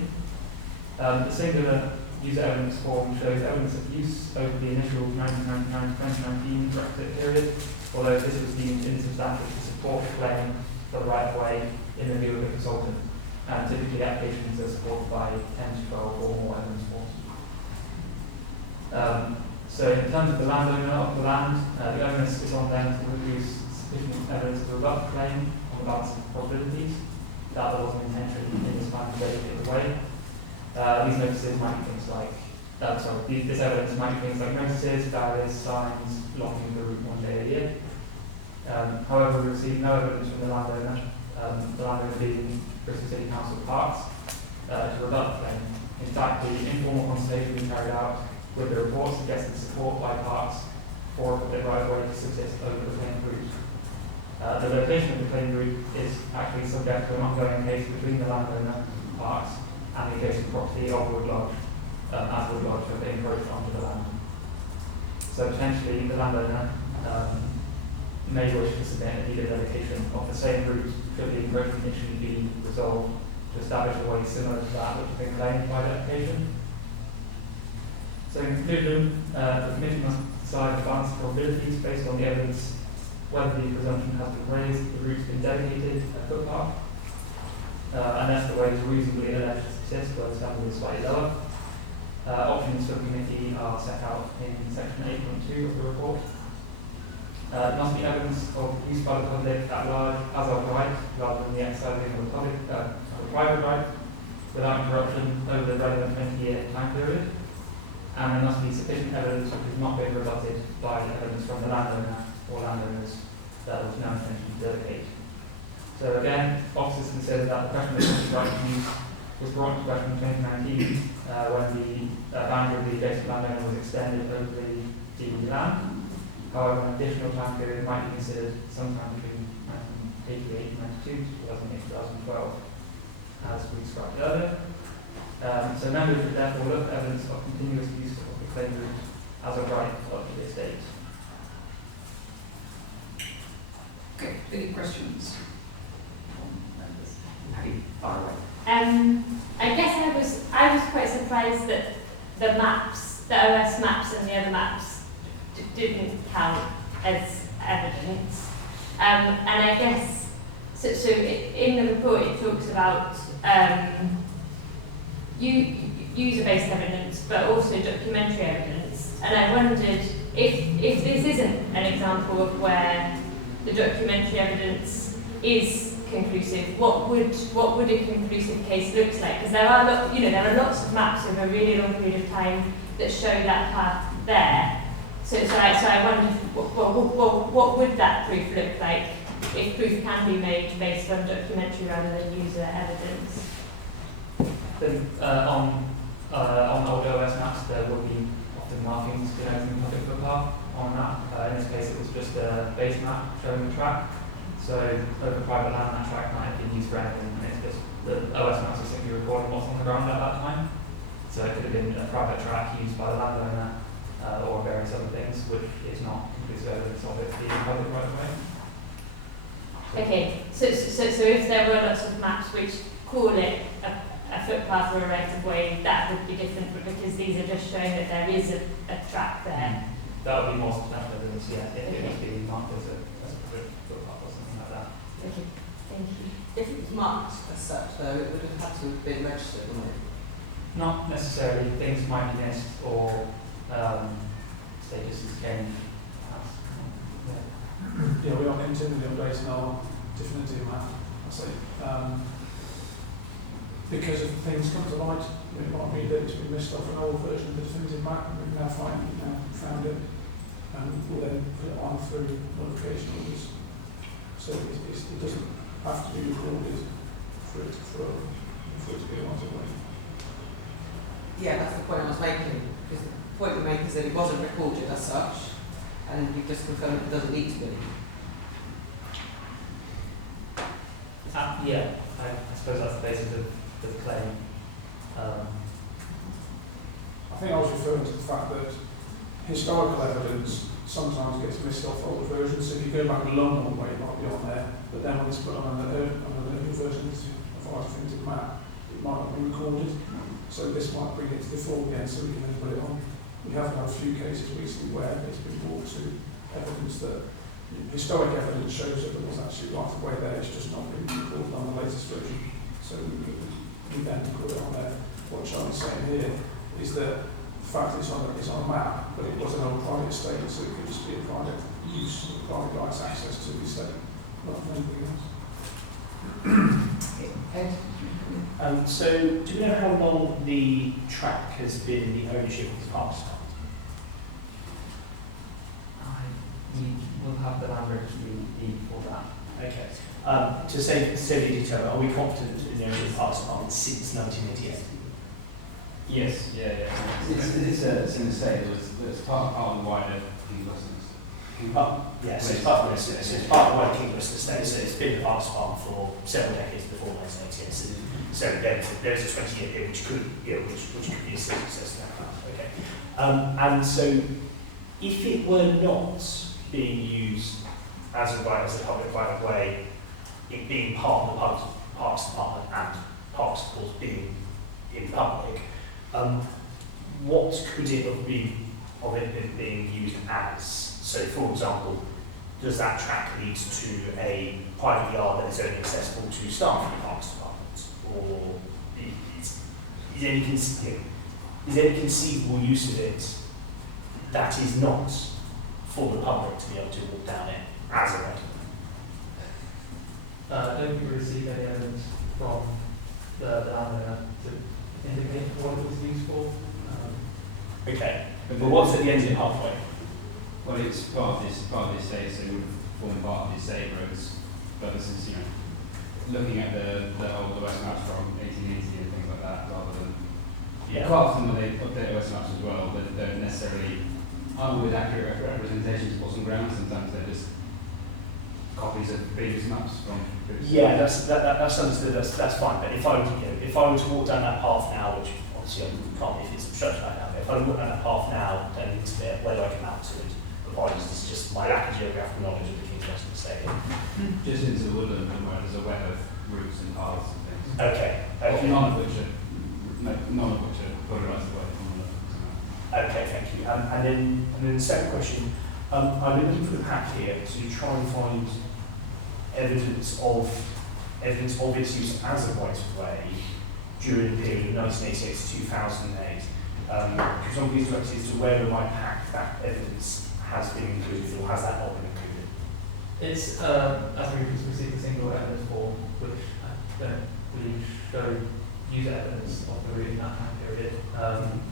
The singular user evidence form shows evidence of use over the initial 1999 to 2019 requisite period, although this was deemed insubstantial to support the claim for the right of way in the view of the consultant. And typically applications are supported by 10 to 12 or more evidence forms. So in terms of the landowner of the land, the onus is on them to produce sufficient evidence to rebut the claim on the balance of probabilities. That there wasn't intention in this plan to dedicate the way. These notices might be things like, this evidence might be things like notices, barriers, signs, blocking the route one day a year. However, we received no evidence from the landowner being Bristol City Council Parks, to rebut the claim. In fact, the informal consultation we carried out with the report suggested support by Parks for a public right of way to subsist over the claimed route. The location of the claimed route is actually subject to an ongoing case between the landowner, Parks, and the adjacent property of Wood Lodge, as Wood Lodge have been encroached onto the land. So potentially the landowner may wish to submit a deed of dedication of the same route should the encroachment issue be resolved to establish a way similar to that which has been claimed by the application. So in conclusion, the committee must decide the balance of probabilities based on the evidence whether the presumption has been raised, the route's been delegated, a footpath, unless the way is reasonably alleged to exist, where the standard is slightly lower. Options for the committee are set out in section 8.2 of the report. There must be evidence of use by the public at large as of right, rather than the exercising of a private right, without interruption over the relevant 20-year time period. And there must be sufficient evidence which has not been rebutted by evidence from the landowner or landowners that was no intention to delegate. So again, officers consider that the question of the right to use was brought to question in 2019 when the boundary of the adjacent landowner was extended over the DB land. However, an additional time period might be considered sometime between 1988 and 92 to 2008 2012, as we described earlier. So members would therefore look at evidence of continuous use of the claim route as a right of the estate. Okay, any questions? Happy, far away. I guess I was quite surprised that the maps, the OS maps and the other maps didn't count as evidence. And I guess, so in the report it talks about user-based evidence, but also documentary evidence. And I wondered if this isn't an example of where the documentary evidence is conclusive, what would a conclusive case look like? Because there are lots of maps over a really long period of time that show that path there. So I wondered what would that proof look like if proof can be made based on documentary rather than user evidence? Then on old OS maps there will be often markings denoting the public footpath on a map. In this case it was just a base map showing the track. So over private land that track might have been used for anything, and it's just the OS maps are simply recording what's on the ground at that time. So it could have been a private track used by the landowner or various other things, which is not conclusive evidence of it being public right of way. Okay, so if there were lots of maps which call it a footpath or a right of way, that would be different, but because these are just showing that there is a track there. That would be more substantial evidence, yeah, if it was being marked as a footpath or something like that. Okay, thank you. If it was marked as such, though, it would have had to have been registered, wouldn't it? Not necessarily. Things might be missed or status has changed. Yeah, we are continually updating our definitive map. I say, because if things come to light, it might be that it's been missed off an old version of the definitive map, and we've now found it, and we'll then put it on through modification orders. So it doesn't have to be recorded for it to be a right of way. Yeah, that's the point I was making. Because the point we make is that it wasn't recorded as such, and you've just confirmed it doesn't need to be. Yeah, I suppose that's the basis of the claim. I think I was referring to the fact that historical evidence sometimes gets missed off older versions. So if you go back a long way, it might be on there, but then when it's put on the new version of our definitive map, it might not be recorded. So this might bring it to the fore again, so we can then put it on. We have had a few cases recently where it's been brought to evidence that historic evidence shows that there was actually right of way there, it's just not been recorded on the latest version. So we then put it on there. What Charlie's saying here is that the fact it's on a map, but it was an old private estate, so it could just be a private use, private rights access to the estate, not anything else. Ed? So, do we know how long the track has been in the ownership of the park? We'll have the land registry deed for that. Okay. To save the detail, are we confident in the ownership of the Parks Department since 1988? Yes, yeah. It's an estate, it's part of the wider King Western. Yes, it's part of the wider King Western estate, so it's been the Parks Department for several decades before 1988. So there's a 20-year period which could be a success now. Okay. And so, if it were not being used as a public right of way, it being part of the Parks Department and Parks, of course, being in public, what could it have been of it being used as? So, for example, does that track lead to a private yard that is only accessible to staff in the Parks Department? Or is there any conceivable use of it that is not for the public to be able to walk down it as a road? I don't think we received any evidence from the landowner to indicate what it was used for. Okay, but what's at the end of the pathway? Well, it's part of this estate, so it would form part of the estate roads. But this is, looking at the West Maps from 1880 and things like that, rather than quite often when they update West Maps as well, they don't necessarily aren't with accurate representations of what's on ground. Sometimes they're just copies of previous maps from. Yeah, that's understood. That's fine. But if I were to walk down that path now, which obviously I can't if it's obstructed right now, but if I walk down that path now, down into there, where do I come out to it? Apologies, it's just my lack of geographical knowledge of the King's Western Estate. Just into the woodland and where there's a web of routes and paths and things. Okay. None of which are fully right away from the. Okay, thank you. And then the second question, I've been looking for the pack here to try and find evidence of its use as a right of way during the period of 1988 to 2008. Could someone please direct as to where in my pack that evidence has been included, or has that not been included? It's, as we received a single evidence form, which I don't believe show user evidence of the route in that time period.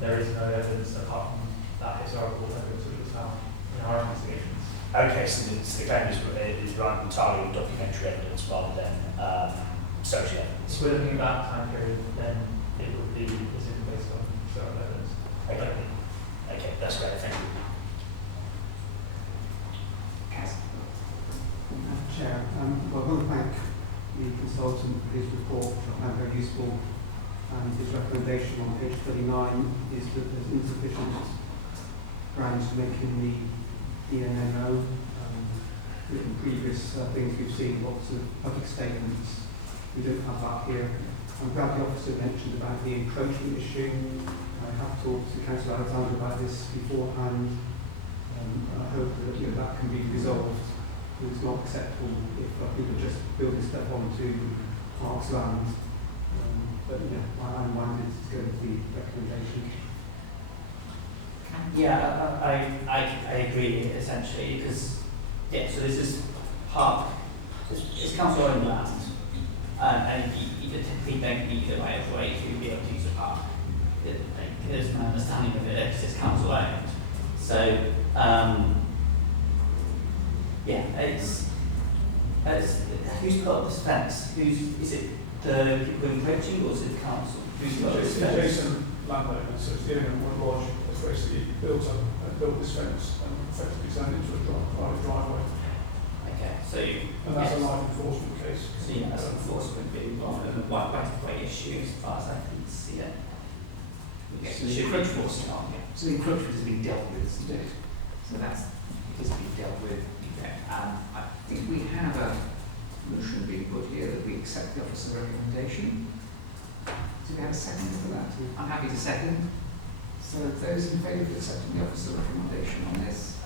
There is no evidence apart from that historical evidence which was found in our investigations. Okay, so the claim is run entirely on documentary evidence rather than social evidence. If we're looking at that time period, then it would be specifically based on historical evidence. Okay, that's great, thank you. Chair, I want to thank the consultant for his report, which I found very useful, and his recommendation on page 39 is that there's insufficient grounds for making the DNNO. In previous things we've seen, lots of public statements. We don't have that here. I'm glad the officer mentioned about the encroachment issue. I have talked to Councillor Alexander about this beforehand. I hope that that can be resolved. It's not acceptable if people just building stuff onto Parks land. But I'm minded to go with the recommendation. Yeah, I agree essentially because so this is park. It's council owned land, and you typically don't need the right of way to be able to use a park. There's my understanding of it because it's council owned. So it's who's put up this fence? Is it the people who encroaching or is it the council? Who's put up this fence? Adjacent landowners, so it's dealing with one lodge that's basically built this fence and effectively turned into a private driveway. Okay, so and that's a live enforcement case. So that's enforcement being rather than a right of way issue as far as I can see it. So the encroachment has been dealt with, isn't it? So it has been dealt with. I think we have a motion being put here that we accept the officer recommendation. Do we have a second for that? I'm happy to second. So those in favour of accepting the officer recommendation on this?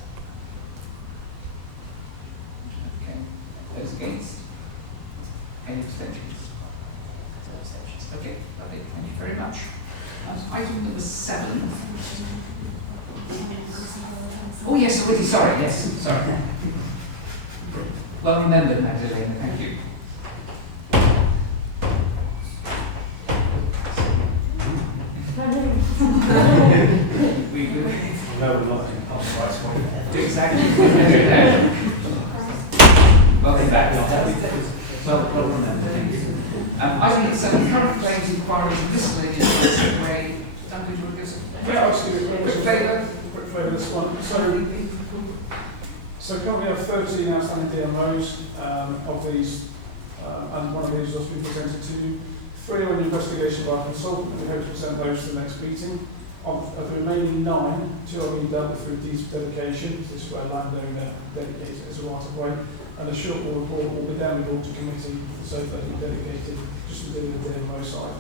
Okay. Those against? Any abstentions? No abstentions. Okay, lovely. Thank you very much. Item number 7. Oh yes, already, sorry, yes, sorry. Well remembered, Magdalena, thank you. No, we're not in the right one. Exactly. Welcome back. Well remembered, thank you. Item 7, current claims inquiries miscellaneous way. Duncan, do you want to give us a quick flavour of this one. So currently we have 13 outstanding DMOs of these, and one of these has been presented to you. 3 are in investigation by a consultant, and we hope to present those to the next meeting. Of the remaining 9, 2 are being dealt with through deed dedication. This is where landowner dedicates it as a right of way, and a short report will be then brought to committee so that it will be dedicated just to deal with the DMO side.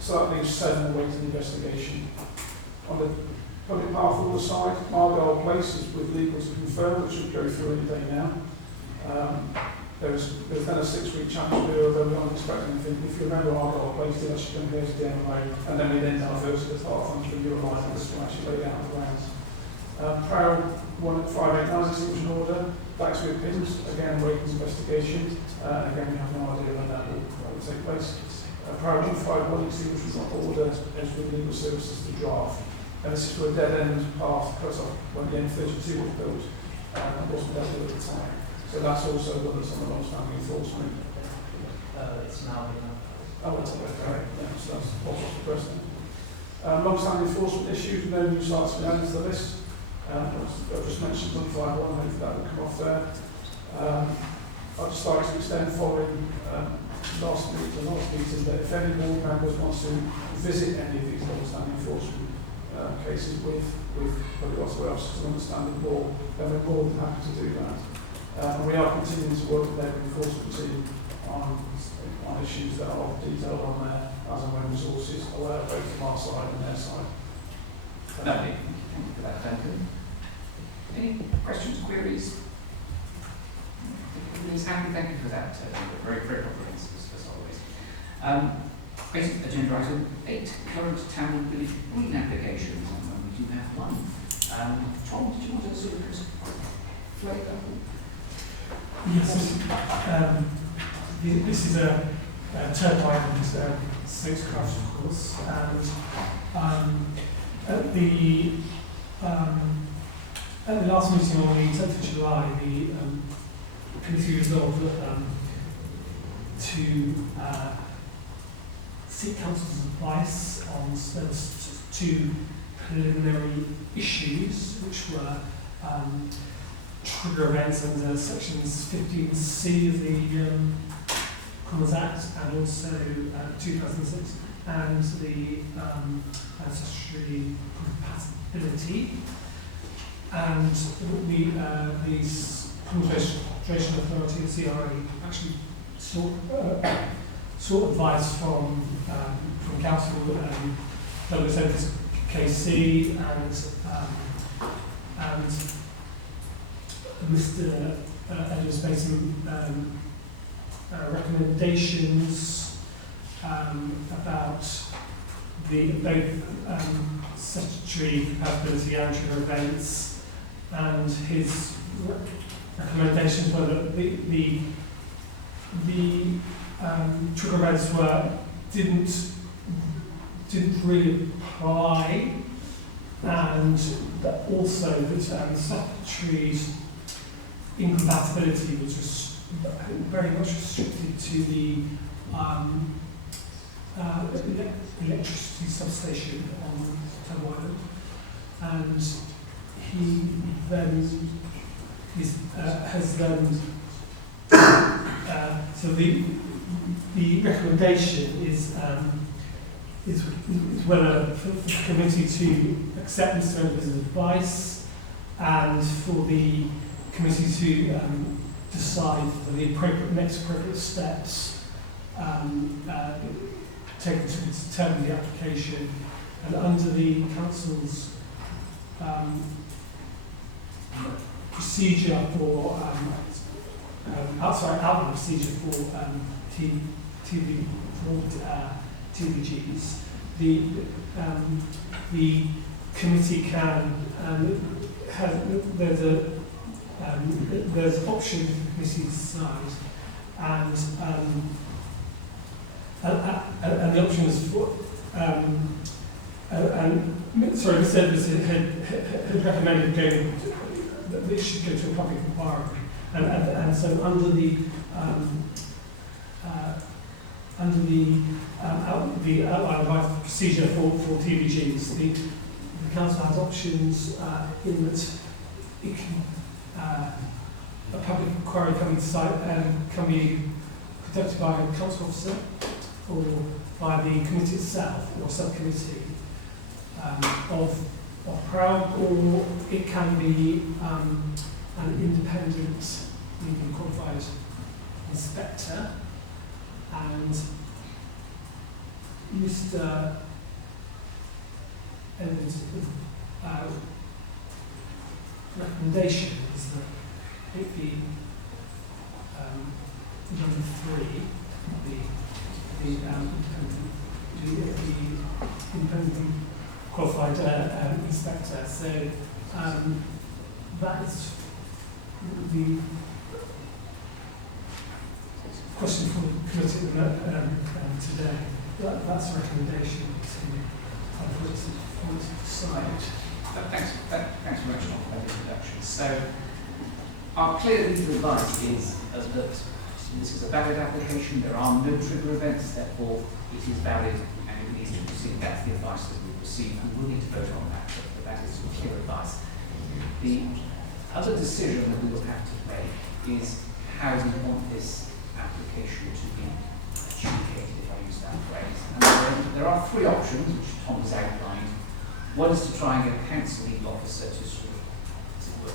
So that leaves 7 awaiting investigation. On the public path order side, Margall Place is with legal to confirm, which will go through any day now. There's then a 6-week challenge period, although we aren't expecting anything. If you remember, Margall Place did actually come here to the MLA, and then we then diverted the path onto the Euro line, and this will actually lay down the grounds. Proud 1 at 589 extinction order, that's with PINS, again awaiting investigation. Again, we have no idea when that will take place. Proud 151 extinction order is with legal services to draft. And this is for a dead-end path cut off when the M32 was built, and it wasn't dealt with at the time. So that's also one that's on the long-standing enforcement. It's now been Oh, it's okay. Yeah, so that's what's the precedent. Long-standing enforcement issues, no new sites been added to the list. I've just mentioned 151, hopefully that will come off there. I'd just like to extend following the last meeting that if any board members want to visit any of these long-standing enforcement cases with Public Works Wales to understand the law, then we're more than happy to do that. And we are continuing to work with their enforcement team on issues that are detailed on there as and when resources allow, both from our side and their side. Lovely. Thank you for that, Duncan. Any questions, queries? Ms. Happy, thank you for that. Very, very comprehensive, as always. Basic agenda item 8, current town and village green applications. And we do have one. Tom, did you want to sort of flavour? Yes, this is a turbine and spacecraft, of course, and at the last meeting on the 10th of July, the committee resolved to seek council's advice on those 2 preliminary issues, which were trigger events under sections 15C of the Commons Act and also 2006, and the ancestry compatibility. And the Conservation Authority, the CRA, actually sought advice from council, Public Service KC, and Mr. Edwards made some recommendations about both statutory compatibility and trigger events, and his recommendations were that the trigger events didn't really apply, and that also that statutory incompatibility was very much restricted to the electricity substation on Tow Island, and he then has then so the recommendation is whether for the committee to accept Mr. Edwards' advice and for the committee to decide for the next appropriate steps taken to determine the application, and under the council's procedure for outline procedure for TVGs, the committee can there's option for the committee to decide, and the option is for sorry, Mr. Edwards had recommended that it should go to a public inquiry, and so under the outline procedure for TVGs, the council has options in that it can a public inquiry can be conducted by a council officer or by the committee itself or subcommittee of Proud, or it can be an independent, legally qualified inspector. And Mr. and recommendation is that it be number 3, the independent qualified inspector. So that is the question from the committee today. That's a recommendation to decide. Thanks very much for that introduction. So, our clear legal advice is that this is a valid application, there are no trigger events, therefore it is valid and it needs to proceed. That's the advice that we've received, and we'll need to vote on that, but that is clear advice. The other decision that we will have to make is how we want this application to be adjudicated, if I use that phrase. And there are 3 options, which Tom has outlined. One is to try and get a council legal officer to sort of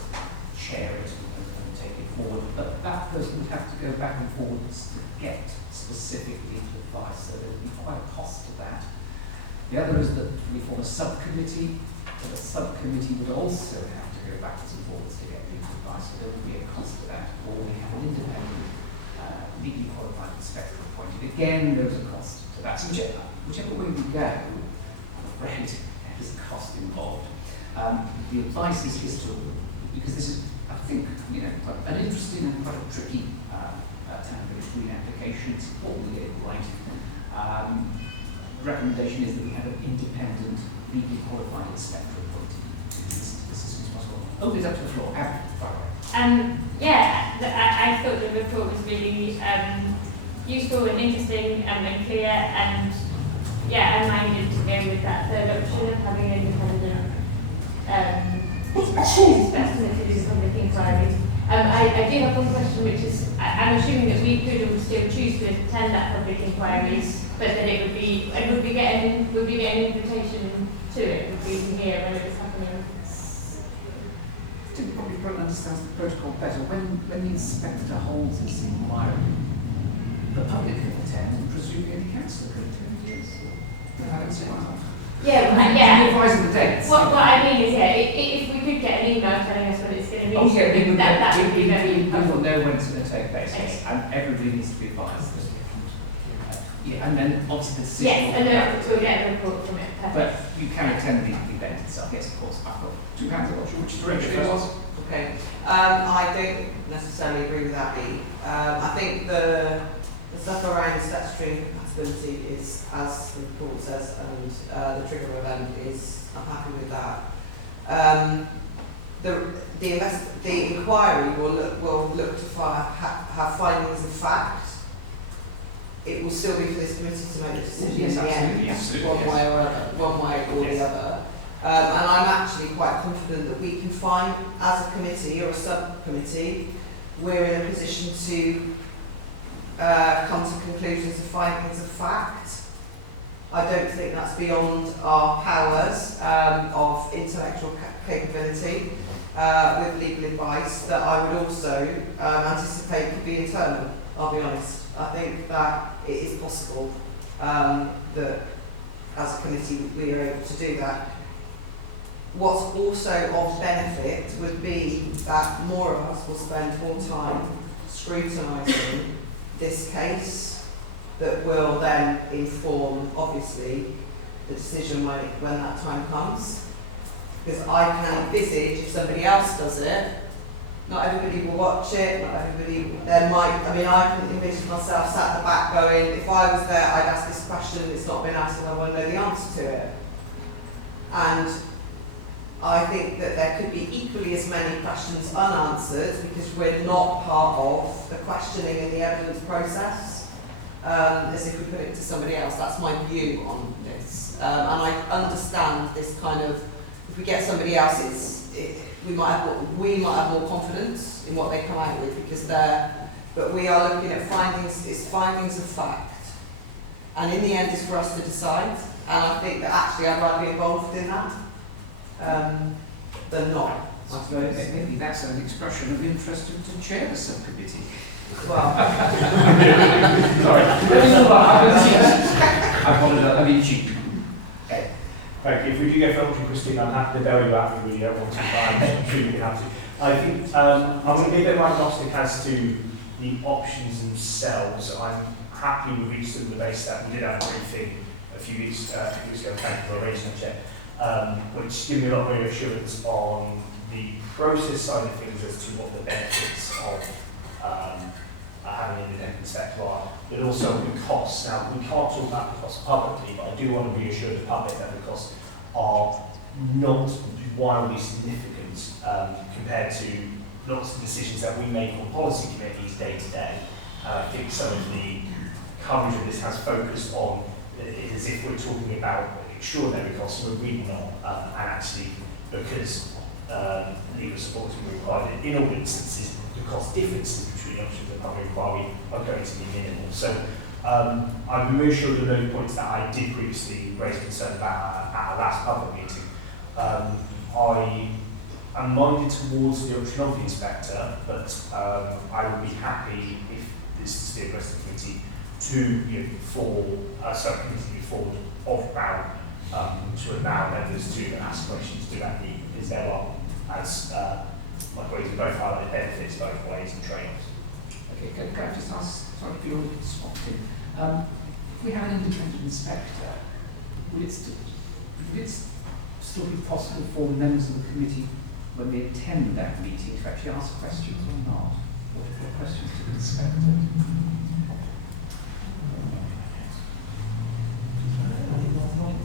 chair it and take it forward, but that person would have to go back and forwards to get specific legal advice, so there would be quite a cost to that. The other is that we form a subcommittee, but the subcommittee would also have to go backwards and forwards to get legal advice, so there would be a cost to that. Or we have an independent, legally qualified inspector appointed. Again, there's a cost to that. So whichever way we go, I'm afraid there's a cost involved. The advice is to, because this is, I think, quite an interesting and quite a tricky town village green application. It's important we get it right. The recommendation is that we have an independent, legally qualified inspector appointed to this as soon as possible. Open it up to the floor. I thought the report was really useful and interesting and clear, and I'm minded to go with that third option of having an independent inspector to do the public inquiries. I do have one question, which is, I'm assuming that we could all still choose to attend that public inquiries, but that it would be, and would we get an invitation to it? Would we hear when it was happening? To probably understands the protocol better. When the inspector holds this inquiry, the public can attend, and presumably the council can attend, yes? Advise the dates. What I mean is, if we could get an email telling us when it's going to be, that would be very helpful. We will know when it's going to take place, yes, and everybody needs to be advised. And then obviously the decision. Yes, and then we'll get a report from it. Perfect. But you can attend the event itself, yes, of course. I've got 2 hands, I'm not sure which direction it was. Okay. I don't necessarily agree with that, Lee. I think the stuff around statutory compatibility is, as the report says, and the trigger event is, I'm happy with that. The inquiry will look to have findings of fact. It will still be for this committee to make the decision in the end, one way or the other. And I'm actually quite confident that we can find, as a committee or a subcommittee, we're in a position to come to conclusions of findings of fact. I don't think that's beyond our powers of intellectual capability with legal advice that I would also anticipate could be internal, I'll be honest. I think that it is possible that as a committee we are able to do that. What's also of benefit would be that more of us will spend more time scrutinising this case that will then inform, obviously, the decision when that time comes. Because I can envisage if somebody else does it, not everybody will watch it, not everybody, I can envision myself sat at the back going, if I was there, I'd ask this question, it's not been asked and I want to know the answer to it. And I think that there could be equally as many questions unanswered because we're not part of the questioning and the evidence process as if we put it to somebody else. That's my view on this. And I understand this kind of, if we get somebody else, we might have more confidence in what they come out with because but we are looking at findings of fact. And in the end, it's for us to decide. And I think that actually I'd rather be involved in that than not. I suppose. Maybe that's an expression of interest to chair the subcommittee. Well, sorry. I apologise. I mean, Thank you. If we do get felt from Christine, I'm happy to bail you out if we really don't want to, but I'm sure you can have to. I think I'm going to be a bit more agnostic as to the options themselves. I'm happy with each of the base that we did have a briefing a few weeks ago, thank you for arranging that, which gave me a lot of reassurance on the process side of things as to what the benefits of having an independent inspector are, but also the costs. Now, we can't talk about the costs publicly, but I do want to reassure the public that the costs are not wildly significant compared to lots of decisions that we make on policy committees day to day. I think some of the coverage of this has focused on it as if we're talking about extraordinary costs, and we're really not. And actually, because legal support is required in all instances, the cost differences between options and public inquiry are going to be minimal. So I'm reassured of those points that I did previously raise concern about at our last public meeting. I am minded towards the option of the inspector, but I would be happy if this is the aggressive committee to forward of Brown to allow members to ask questions to that need, because there are, as my colleagues have both highlighted, benefits both ways and trade-offs. Okay, can I just ask, sorry for your spotting, if we have an independent inspector, would it still be possible for members of the committee, when they attend that meeting, to actually ask questions or not? Or if there are questions to the inspector?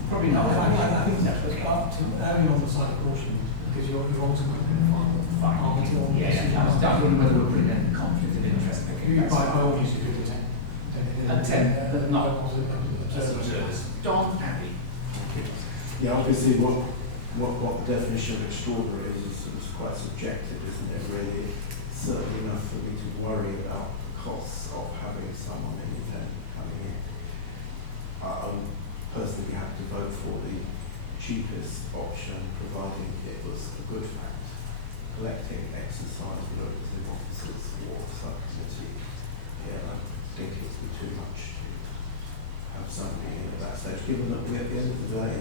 Probably not. I think that's to erring on the side of caution, because you're ultimately fine. I was wondering whether we're putting in conflict of interest. You by all means you could attend, but not as observers. Don, Abby. Yeah, obviously what the definition of extraordinary is quite subjective, isn't it, really? It's certainly enough for me to worry about the costs of having someone independent coming in. I would personally have to vote for the cheapest option, providing it was a good fact. Collecting exercise relative officers for subcommittee here, I think it would be too much to have somebody in at that stage, given that we at the end of the day,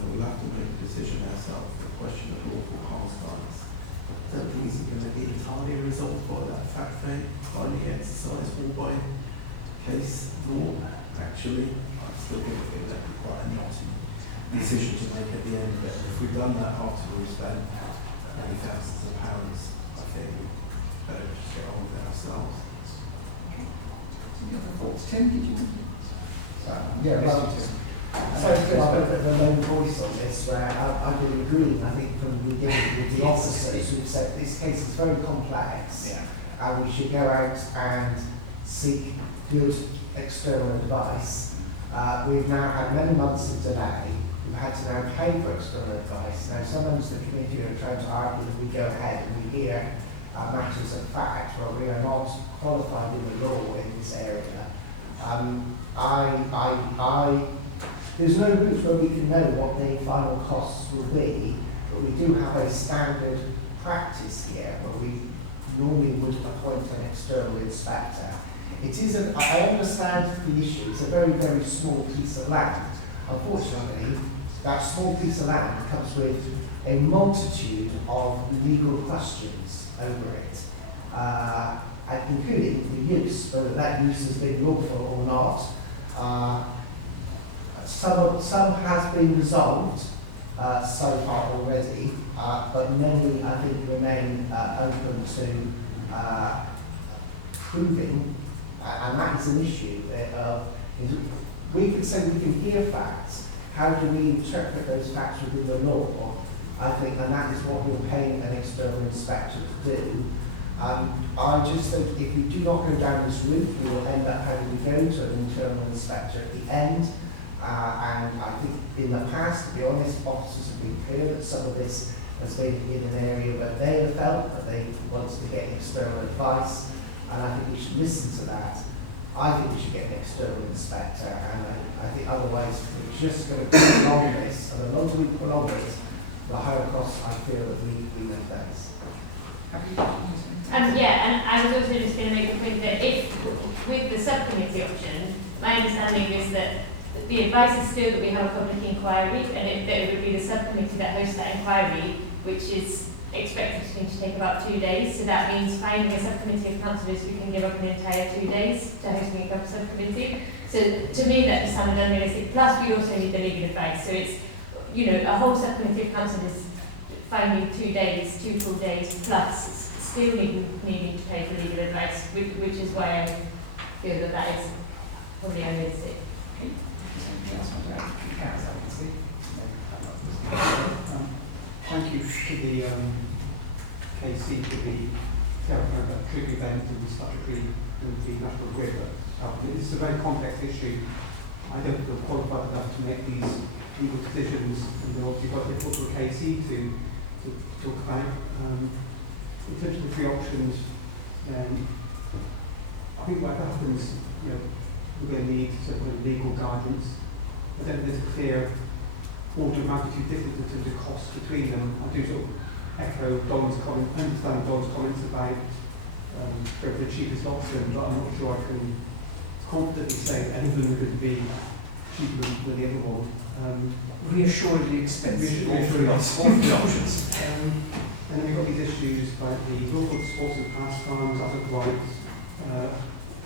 we'll have to make a decision ourselves. The question of lawful pastimes, I don't think it's going to be entirely resolved by that fact by the exercise or by case law. Actually, I still think it would be quite a knotty decision to make at the end of it. If we've done that after we've spent many thousands of pounds, I think we better just get on with it ourselves. Any other thoughts? Tim, did you? Yeah, well, so I've got a bit of a lone voice on this, where I would agree, I think, from the beginning with the officers who've said this case is very complex, and we should go out and seek good external advice. We've now had many months of delay. We've had to now pay for external advice. Now, some members of the committee are trying to argue that we go ahead and we hear matters of fact, but we are not qualified in the law in this area. There's no route where we can know what the final costs will be, but we do have a standard practice here where we normally would appoint an external inspector. I understand the issue, it's a very, very small piece of land. Unfortunately, that small piece of land comes with a multitude of legal questions over it, including the use, whether that use has been lawful or not. Some has been resolved so far already, but many, I think, remain open to proving, and that is an issue. We could say we can hear facts. How do we interpret those facts within the law? I think, and that is what we're paying an external inspector to do. I just think if we do not go down this route, we will end up having to go to an internal inspector at the end. And I think in the past, to be honest, officers have been clear that some of this has been in an area where they have felt that they wanted to get external advice, and I think we should listen to that. I think we should get an external inspector, and I think otherwise we're just going to prolong this, and the longer we prolong it, the higher costs I feel that we will face. And I was also just going to make a point that if, with the subcommittee option, my understanding is that the advice is still that we have a public inquiry, and that it would be the subcommittee that hosts that inquiry, which is expected to take about 2 days. So that means finding a subcommittee of councillors who can give up an entire 2 days to hosting a subcommittee. So to me that just sounded unrealistic. Plus we also need the legal advice. So it's, you know, a whole subcommittee of councillors finding 2 days, 2 full days, plus still needing to pay for legal advice, which is why I feel that that is probably unrealistic. Thank you to the KC for the trigger event and the statutory and the National Grid. This is a very complex issue. I don't feel qualified enough to make these legal decisions, and they're obviously quite difficult for the KC to talk about. In terms of the three options, then I think what happens, you know, we're going to need some kind of legal guidance. I don't think there's a clear order of magnitude difference in terms of costs between them. I do sort of echo Don's comment, understand Don's comments about go for the cheapest option, but I'm not sure I can confidently say that any of them are going to be cheaper than the other one. Reassuringly expensive. Reassuringly options. And then we've got these issues about the local sports and pastimes, as of rights,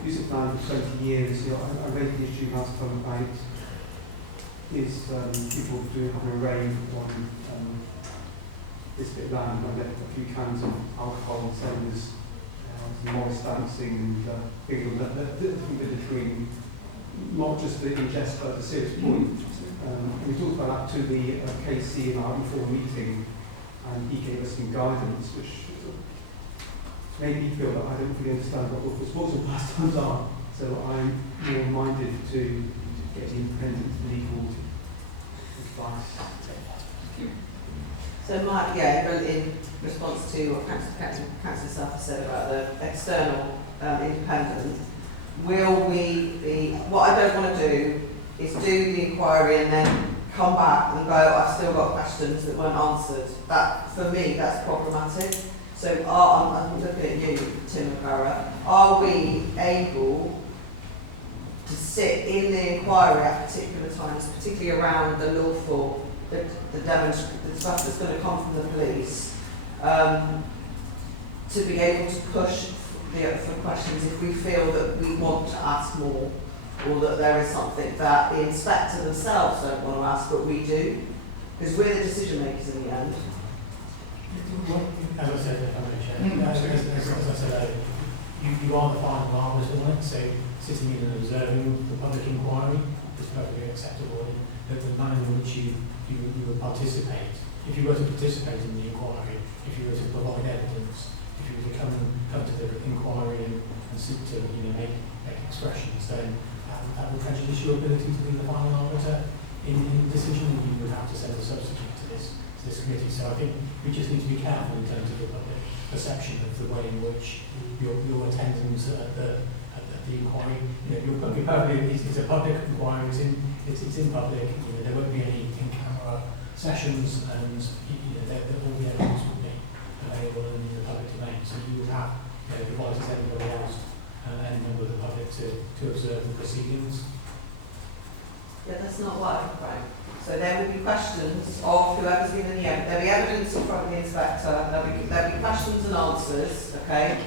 use of land for 20 years. You know, I raised the issue last time about is people having a rave on this bit of land. I left a few cans of alcohol and same as some Morris dancing and things like that. The difference between not just the ingest but the serious point. We talked about that to the KC in our informal meeting, and he gave us some guidance which made me feel that I don't really understand what local sports and pastimes are. So I'm more minded to get independent legal advice. So in response to what Councillor South has said about the external independent, will we be, what I don't want to do is do the inquiry and then come back and go, I've still got questions that weren't answered. That, for me, that's problematic. So I'm looking at you, Tim McGarrett, are we able to sit in the inquiry at particular times, particularly around the lawful, the stuff that's going to come from the police, to be able to push for questions if we feel that we want to ask more, or that there is something that the inspector themselves don't want to ask, but we do, because we're the decision makers in the end. As I said, as I said earlier, you are the final arbiter on it, so sitting in and observing the public inquiry is perfectly acceptable. The manner in which you would participate, if you were to participate in the inquiry, if you were to provide evidence, if you were to come to the inquiry and seek to make expressions, then that would prejudice your ability to be the final arbiter in the decision, and you would have to send a substitute to this committee. So I think we just need to be careful in terms of the public perception of the way in which your attendance at the inquiry. It's a public inquiry. It's in public. There won't be any in-camera sessions, and all the evidence will be available in the public domain. So you would have the right as everybody else and any member of the public to observe the proceedings. Yeah, that's not right. So there will be questions of whoever's given the evidence. There'll be evidence in front of the inspector. There'll be questions and answers, okay?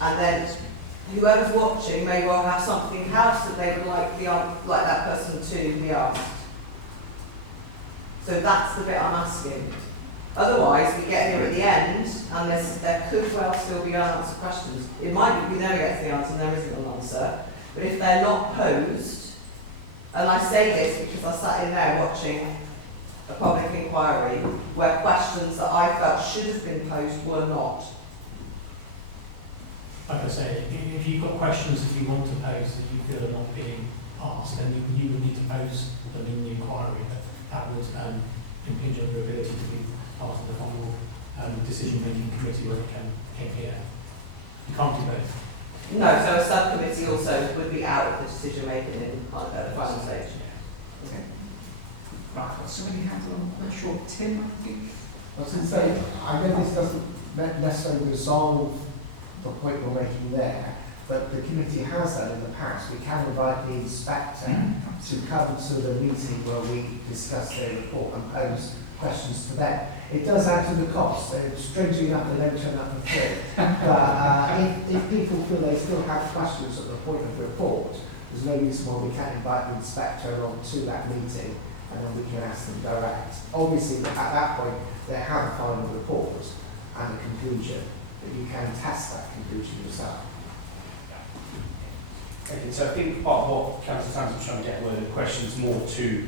And then whoever's watching may well have something else that they would like that person to be asked. So that's the bit I'm asking. Otherwise, we get here at the end, and there could well still be unanswered questions. It might be we never get to the answer and there isn't an answer. But if they're not posed, and I say this because I sat in there watching a public inquiry where questions that I felt should have been posed were not. Like I say, if you've got questions that you want to pose that you feel are not being asked, then you would need to pose them in the inquiry. That would impinge on your ability to be part of the final decision-making committee when it came here. You can't do both. No, so a subcommittee also would be out of the decision-making in the final stage. Okay. Right, I've got so many hands on the short. Tim, I think. I was going to say, I know this doesn't necessarily resolve the point we're making there, but the committee has done in the past. We can invite the inspector to come to the meeting where we discuss their report and pose questions to them. It does add to the cost, so strangely enough they don't turn up for free. But if people feel they still have questions at the point of report, there's no reason why we can't invite the inspector along to that meeting and then we can ask them direct. Obviously at that point they have a final report and a conclusion, but you can test that conclusion yourself. Okay, so I think part of what Councillor Sands was trying to get were the questions more to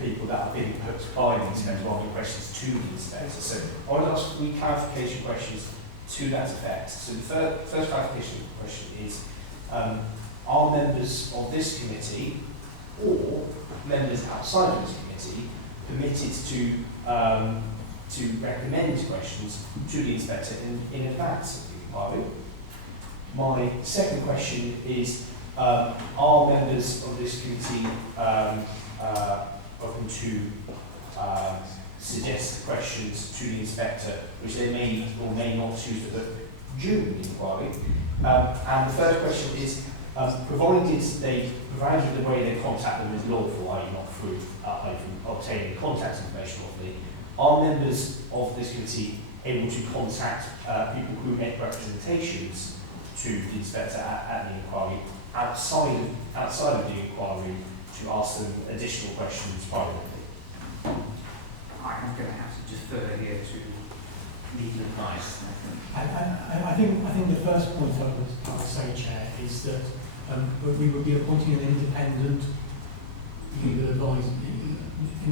people that are being put by the inspector rather than questions to the inspector. So I want to ask 3 clarification questions to that effect. So the first clarification question is, are members of this committee or members outside of this committee permitted to recommend questions to the inspector in advance of the inquiry? My second question is, are members of this committee open to suggest questions to the inspector which they may or may not choose to put during the inquiry? And the third question is, provided the way they contact them is lawful, i.e. not through obtaining contact information lawfully, are members of this committee able to contact people who make representations to the inspector at the inquiry outside of the inquiry to ask them additional questions privately? I'm going to have to defer here to legal advice. I think the first point I would say, Chair, is that we would be appointing an independent legal advisor,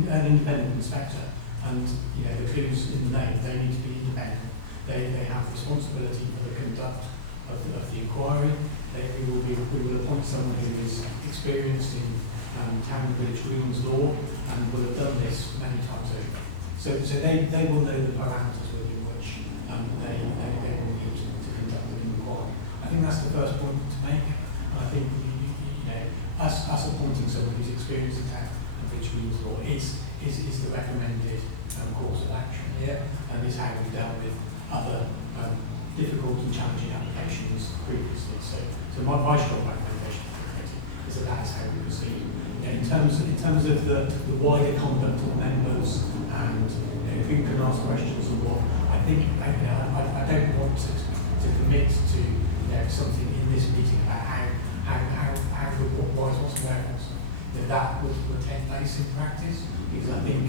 an independent inspector, and the clues in the name, they need to be independent. They have responsibility for the conduct of the inquiry. We will appoint someone who is experienced in town and village greens law and will have done this many times over. So they will know the parameters within which they will need to conduct the inquiry. I think that's the first point to make. And I think us appointing someone who's experienced in town and village greens law is the recommended course of action here, and is how we've dealt with other difficult and challenging applications previously. So my strong recommendation for the committee is that is how we proceed. In terms of the wider conduct of members and who can ask questions or what, I think I don't want to commit to something in this meeting about what's and whereabouts. That would take place in practice, because I think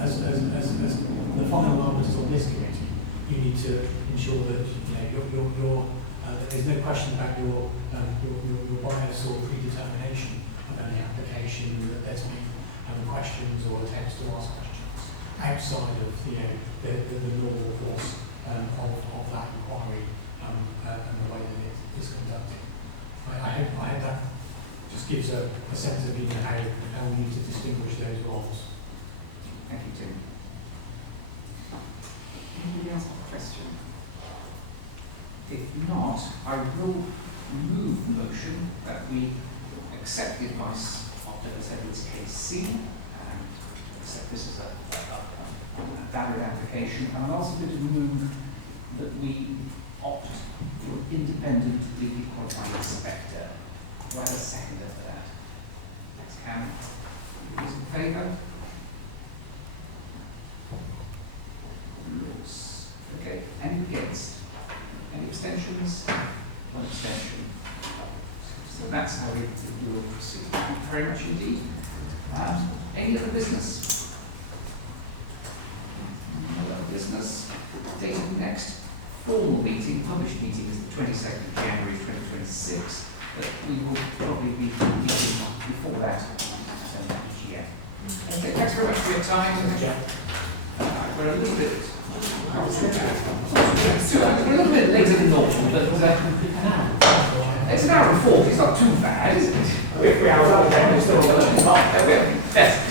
as the final armist on this committee, you need to ensure that there's no question about your bias or predetermination of any application, that there's been questions or attempts to ask questions outside of the normal course of that inquiry and the way that it is conducted. I hope that just gives a sense of how we need to distinguish those roles. Thank you, Tim. Anybody else have a question? If not, I will move the motion that we accept the advice of Douglas Edwards KC and accept this as a valid application. And I'm also going to move that we opt for an independent legally qualified inspector. Do I have a seconder for that? Thanks, Cam. Who's in favour? Okay, any against? Any abstentions? One abstention. So that's how we will proceed. Thank you very much indeed. Any other business? No other business. Date of the next formal meeting, published meeting, is the 22nd of January 2026. But we will probably be meeting before that each year. Okay, thanks very much for your time. We're a little bit later than normal, but it's an hour and 40, it's not too bad, is it? If we have that, we're still a little bit.